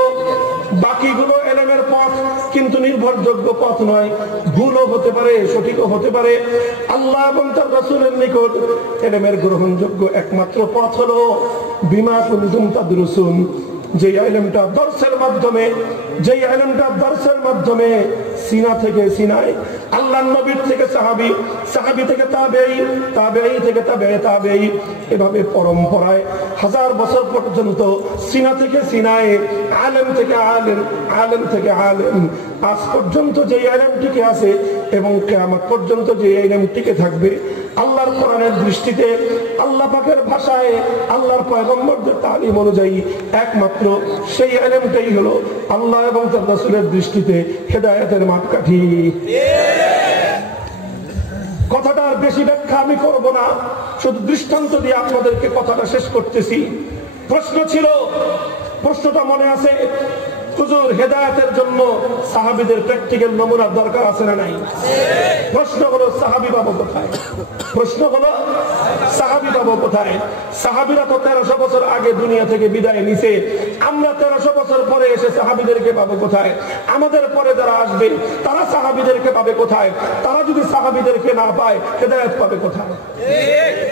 বাকিগুলো ইলমের পথ, কিন্তু নির্ভরযোগ্য পথ নয়। ভুলও হতে পারে, সঠিকও হতে পারে। আল্লাহ এবং তার রাসূলের নিকট ইলমের গ্রহণযোগ্য একমাত্র পথ হলো বিমা কুনতুম তাদরুসুন। যে ইলমটা দর্সের মাধ্যমে, যে ইলমটা দর্সের মাধ্যমে সিনা থেকে সিনায়, আল্লাহর নবীর থেকে সাহাবী, সাহাবী থেকে তাবেঈ, তাবেঈ থেকে তাবেঈ তাবেঈ, এভাবে পরম্পরায় 1000 বছর পর্যন্ত সিনা থেকে সিনায়, আলেম থেকে আলেম, আলেম থেকে আলেম, আজ পর্যন্ত যে ইলম টিকে আছে এবং কিয়ামত পর্যন্ত যে ইলম টিকে থাকবে, আল্লাহর কোরআনের দৃষ্টিতে, আল্লাহ পাকের ভাষায়, আল্লাহর পয়গম্বরদের তালিম অনুযায়ী একমাত্র সেই ইলমটাই হলো আল্লাহ এবং তার রাসূলের দৃষ্টিতে হেদায়েতের মাপকাঠি। কথাটার বেশি ব্যাখ্যা আমি করব না, শুধু দৃষ্টান্ত দিয়ে আপনাদেরকে কথাটা শেষ করতেছি। প্রশ্ন ছিল, প্রশ্নটা মনে আছে, হুজুর হেদায়েতের জন্য সাহাবীদের প্র্যাকটিক্যাল নমুনার দরকার আছে না নাই? প্রশ্ন হলো সাহাবী পাবো কোথায়? প্রশ্ন হলো সাহাবী পাবো কোথায়? সাহাবীরা তো 1300 বছর আগে দুনিয়া থেকে বিদায় নিছে, আমরা 1300 বছর পরে এসে সাহাবীদেরকে পাবো কোথায়? আমাদের পরে যারা আসবে তারা সাহাবীদেরকে পাবে কোথায়? তারা যদি সাহাবীদেরকে না পায় হেদায়েত পাবে কোথায়?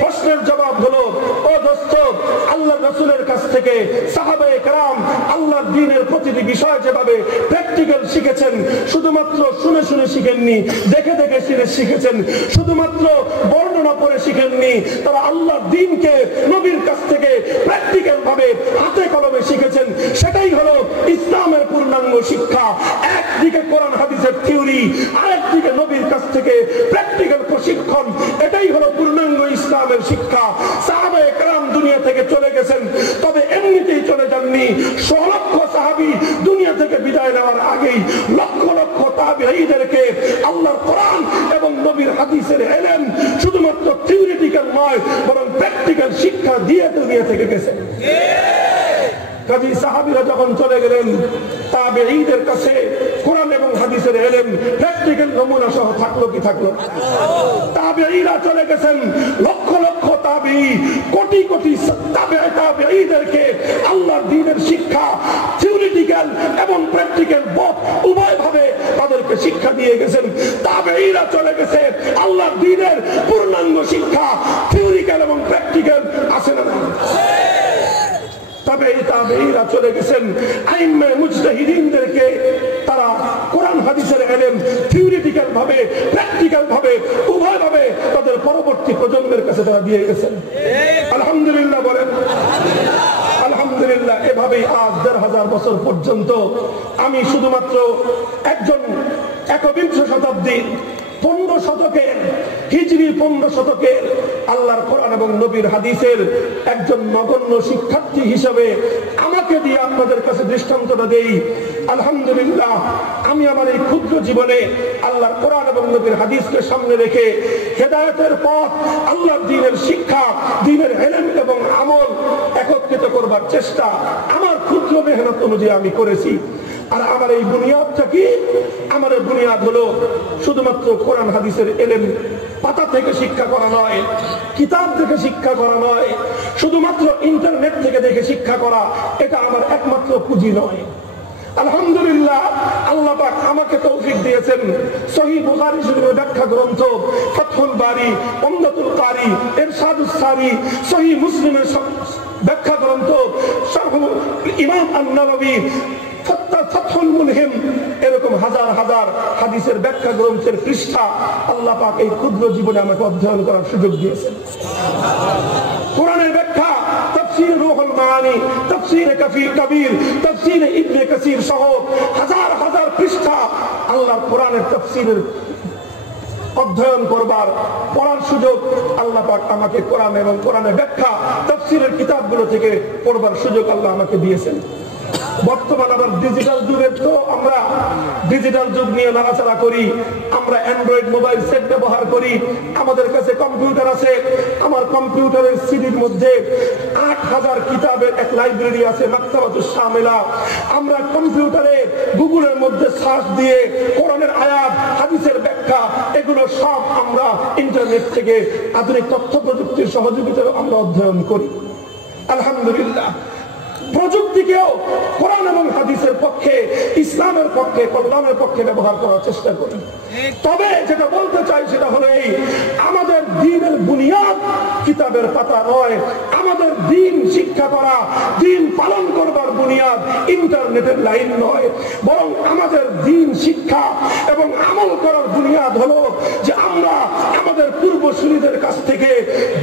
প্রশ্নের জবাব হলো, ও দোস্ত, আল্লাহর রাসূলের কাছ থেকে সাহাবায়ে কেরাম আল্লাহর দ্বীনের প্রতিটি বিষয় যেভাবে প্র্যাকটিক্যাল শিখেছেন, শুধুমাত্র শুনে শুনে শিখেননি, দেখে দেখে শিখেছেন, শুধুমাত্র বর্ণনা পড়ে শিখেননি, তারা আল্লাহর দ্বীনকে নবীর কাছ থেকে প্র্যাকটিক্যাল ভাবে হাতে কলমে শিখেছেন। সেটাই হলো ইসলামের পূর্ণাঙ্গ শিক্ষা। একদিকে কোরআন হাদিসের থিওরি, আরেকদিকে নবীর কাছ থেকে প্র্যাকটিক্যাল প্রশিক্ষণ। এটাই হলো পূর্ণাঙ্গ ইসলামের শিক্ষা। সাহাবায়ে কেরাম দুনিয়া থেকে চলে গেছেন, তবে এমনিতেই চলে যাননি। 100 লক্ষ সাহাবী দুনিয়া থেকে বিদায় নেওয়ার আগেই লক্ষ লক্ষ তাবেঈদেরকে আল্লাহর কোরআন এবং নবীর হাদিসের ইলম শুধুমাত্র থিওরিটিক্যাল নয় বরং প্র্যাকটিক্যাল শিক্ষা দিয়ে দুনিয়া থেকে গেছেন। কাজী সাহাবীরা যখন চলে গেলেন, তাবেঈদের কাছে কোরআন এবং হাদিসের ইলম প্র্যাকটিক্যাল নমুনা সহ থাকলো কি থাকলো? তাবেঈরা চলে গেছেন, লক্ষ লক্ষ তাবেঈ কোটি কোটি তাবেঈদেরকে আল্লাহর দ্বীনের শিক্ষা থিওরিটিক্যাল এবং প্র্যাকটিক্যাল উভয় ভাবে তাদেরকে শিক্ষা দিয়ে গেছেন। তাবেঈরা চলে গেছে, আল্লাহর দ্বীনের পূর্ণাঙ্গ শিক্ষা থিওরিক্যাল এবং প্র্যাকটিক্যাল আছে না? তাবেঈরা চলে গেছেন, আইম্মে মুজতাহিদিনদেরকে তারা কোরআন হাদিসের ইলম থিওরিটিক্যাল ভাবে প্র্যাকটিক্যাল ভাবে উভয় ভাবে তাদের পরবর্তী প্রজন্মের কাছে তারা দিয়ে গেছেন। আলহামদুলিল্লাহ বলেন আলহামদুলিল্লাহ। এভাবেই আজ ১৫০০ বছর পর্যন্ত আমি শুধুমাত্র একজন ১বিংশ শতাব্দীর 15 শতকের হিজরি 15 শতকের আল্লাহর কোরআন এবং নবীর হাদিসের একজন নগণ্য শিক্ষার্থী হিসেবে আমাকে দিয়ে আপনাদের কাছে দৃষ্টান্তটা দেই। আলহামদুলিল্লাহ, আমি আমার এই ক্ষুদ্র জীবনে আল্লাহর কোরআন এবং নবীর হাদিসকে সামনে রেখে হেদায়েতের পথ, আল্লাহর দ্বীনের শিক্ষা, দ্বীনের ইলম এবং আমল একত্রিত করবার চেষ্টা আমার ক্ষুদ্র মেহনত অনুযায়ী আমি করেছি। আর আমার এই বুনিয়াদটা কি? আমার এই বুনিয়াদ হলো শুধুমাত্র কোরআন হাদিসের ইলম পাতা থেকে শিক্ষা করা নয়, কিতাব থেকে শিক্ষা করা নয়, শুধুমাত্র ইন্টারনেট থেকে দেখে শিক্ষা করা এটা আমার একমাত্র পুঁজি নয়। আলহামদুলিল্লাহ, আল্লাহ পাক আমাকে তৌফিক দিয়েছেন সহিহ বুখারী শরীফের ব্যাখ্যা গ্রন্থ ফাতহুল বারী, উমদাতুল কারী, ইরশাদুস সারী, সহিহ মুসলিমের ব্যাখ্যা গ্রন্থ শারহ ইমাম আন-নাওয়াবী, ফাতহুল মুলহিম, এরকম হাজার হাজার হাদিসের ব্যাখ্যা গ্রন্থের পৃষ্ঠা আল্লাহ পাক এই ক্ষুদ্র জীবনে আমাকে অধ্যয়ন করার সুযোগ দিয়েছেন। কোরআনের ব্যাখ্যা তাফসীর রুহুল মাআনী, তাফসীর কবির, তাফসীর ইবনে কাসীর সহ হাজার হাজার পৃষ্ঠা আল্লাহর কোরআনের তাফসীরের অধ্যয়ন করবার পড়ার সুযোগ আল্লাহ পাক আমাকে কোরআন এবং কোরআনের ব্যাখ্যা তাফসীরের কিতাবগুলো থেকে পড়বার সুযোগ আল্লাহ আমাকে দিয়েছেন। বর্তমান আবার ডিজিটাল যুগের, তো আমরা ডিজিটাল যুগ নিয়ে নাড়াচাড়া করি, আমরা অ্যান্ড্রয়েড মোবাইল সেট ব্যবহার করি, আমাদের কাছে কম্পিউটার আছে। আমার কম্পিউটারের সিডির মধ্যে ৮,০০০ কিতাবের এক লাইব্রেরি আছে, মাকতাবাতুশ শামিলা। আমরা কম্পিউটারে গুগলের মধ্যে সার্চ দিয়ে কোরআনের আয়াত, হাদিসের ব্যাখ্যা, এগুলো সব আমরা ইন্টারনেট থেকে আধুনিক তথ্য প্রযুক্তির সহযোগিতায় আমরা অধ্যয়ন করি। আলহামদুলিল্লাহ, প্রযুক্তিকেও কোরআন এবং হাদিসের পক্ষে, ইসলামের পক্ষে, কল্যাণের পক্ষে ব্যবহার করার চেষ্টা করি। তবে যেটা বলতে চাই সেটা হলো এই, আমাদের দ্বীনের বুনিয়াদ কিতাবের পাতা নয়, আমাদের দ্বীন শিক্ষা করা, দ্বীন পালন করবার বুনিয়াদ ইন্টারনেটের লাইন নয়, বরং আমাদের দ্বীন শিক্ষা এবং আমল করার বুনিয়াদ হলো যে আমরা আমাদের পূর্বসূরীদের কাছ থেকে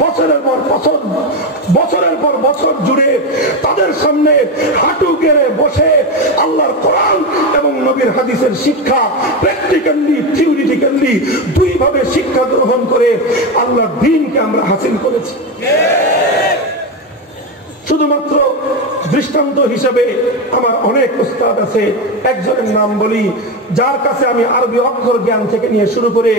বছরের পর বছর জুড়ে তাদের সামনে হাঁটু গেড়ে বসে আল্লাহর কোরআন এবং নবীর হাদিসের শিক্ষা প্র্যাকটিক্যালি, থিওরিটিক্যালি দুই ভাবে শিক্ষা গ্রহণ করে আল্লাহর দ্বীনকে আমরা হাসিল করেছি। শুধুমাত্র দৃষ্টান্ত হিসেবে আমার অনেক উস্তাদ আছে, একজনের নাম বলি, যার কাছে আমি আরবি অক্ষর জ্ঞান থেকে নিয়ে শুরু করে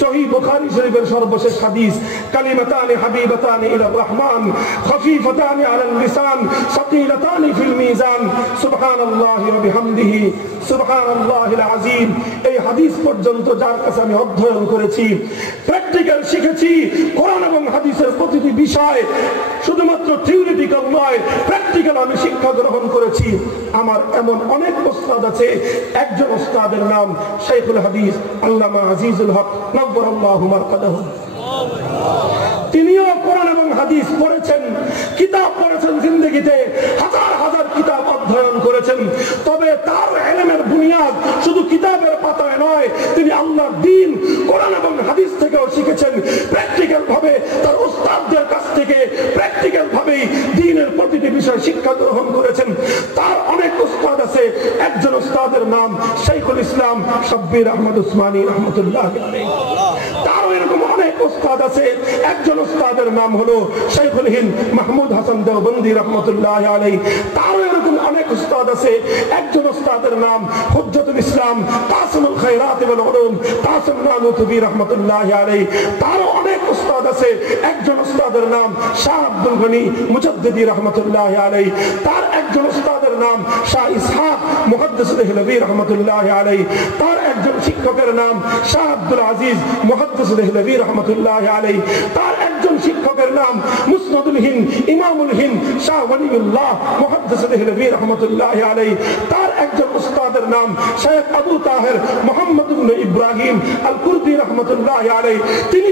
সহিহ বুখারী শরীফের সর্বশেষ হাদিস, কালিমাতানি হাবিবাতানি ইলার রহমান খফিফাতানি আলাল লিসান সাকিলাতানি ফিল মিজান সুবহানাল্লাহি ওয়া বিহামদিহি সুবহানাল্লাহিল আযীম। এই হাদিস পর্যন্ত যার কাছে আমি অধ্যয়ন করেছি, প্র্যাকটিক্যাল শিখেছি, কোরআন এবং হাদিসের প্রতিটি বিষয় শুধুমাত্র থিওরিটিক্যাল নয়, প্র্যাকটিক্যাল আমি শিক্ষা গ্রহণ করেছি। আমার এমন অনেক উস্তাদ আছে, একজন উস্তাদের নাম শাইখুল হাদিস আল্লামা আজিজুল হক নব্বরাল্লাহু মারকাদাহু। তিনিও কোরআন এবং হাদিস পড়েছেন, কিতাব পড়েছেন, জিন্দেগিতে হাজার হাজার কিতাব অধ্যয়ন করেছেন। তবে তার ইলমের বুনিয়াদ শুধু কিতাবের পাতায় নয়, তিনি আল্লাহর দ্বীন কোরআন এবং হাদিস থেকেও শিখেছেন। প্র্যাকটিক্যাল ভাবে তার উস্তাদদের কাছ থেকে প্র্যাকটিক্যাল ভাবেই দ্বীনের প্রতিটি বিষয় শিক্ষা গ্রহণ করেছেন। তার অনেক উস্তাদ আছে, একজন উস্তাদের নাম শাইখুল ইসলাম শাব্বির আহমদ উসমানী রাহমাতুল্লাহি আলাইহি। তারও এরকম অনেক উস্তাদ আছে, একজন উস্তাদের নাম হলো শাইখুল হিন্দ মাহমুদ হাসান দেওবন্দি রাহমাতুল্লাহি আলাইহি। তারও এরকম অনেক উস্তাদ আছে, একজন উস্তাদের নাম হুজ্জাতুল ইসলাম কাসিমুল খায়রাত ওয়াল উলুম কাসিম নানুতুবি রাহমাতুল্লাহি আলাইহি। তারও অনেক উস্তাদ আছে, একজন উস্তাদের নাম শাহ আব্দুল গনি মুজাদ্দিদি রাহমাতুল্লাহি আলাইহি। তার একজন উস্তাদের নাম শাহ ইসহাক মুহাদ্দিস দেহলভী রাহমাতুল্লাহি আলাইহি। তার একজন শিক্ষকের নাম শাহ আব্দুল আজিজ মুহাদ্দিস দেহলভী রাহমাতুল্লাহি আলাইহি। তার একজন শিক্ষকের নাম মুসনাদুল হিন্দ ইমামুল হিন্দ শাহ ওয়ালিউল্লাহ মুহাদ্দিস দেহলভী রাহমাতুল্লাহি আলাইহি। তার একজন উস্তাদের নাম শেখ আবু তাহের মুহাম্মদ ইবনে ইব্রাহিম আল কুরদি রাহমাতুল্লাহি আলাইহি। তিনি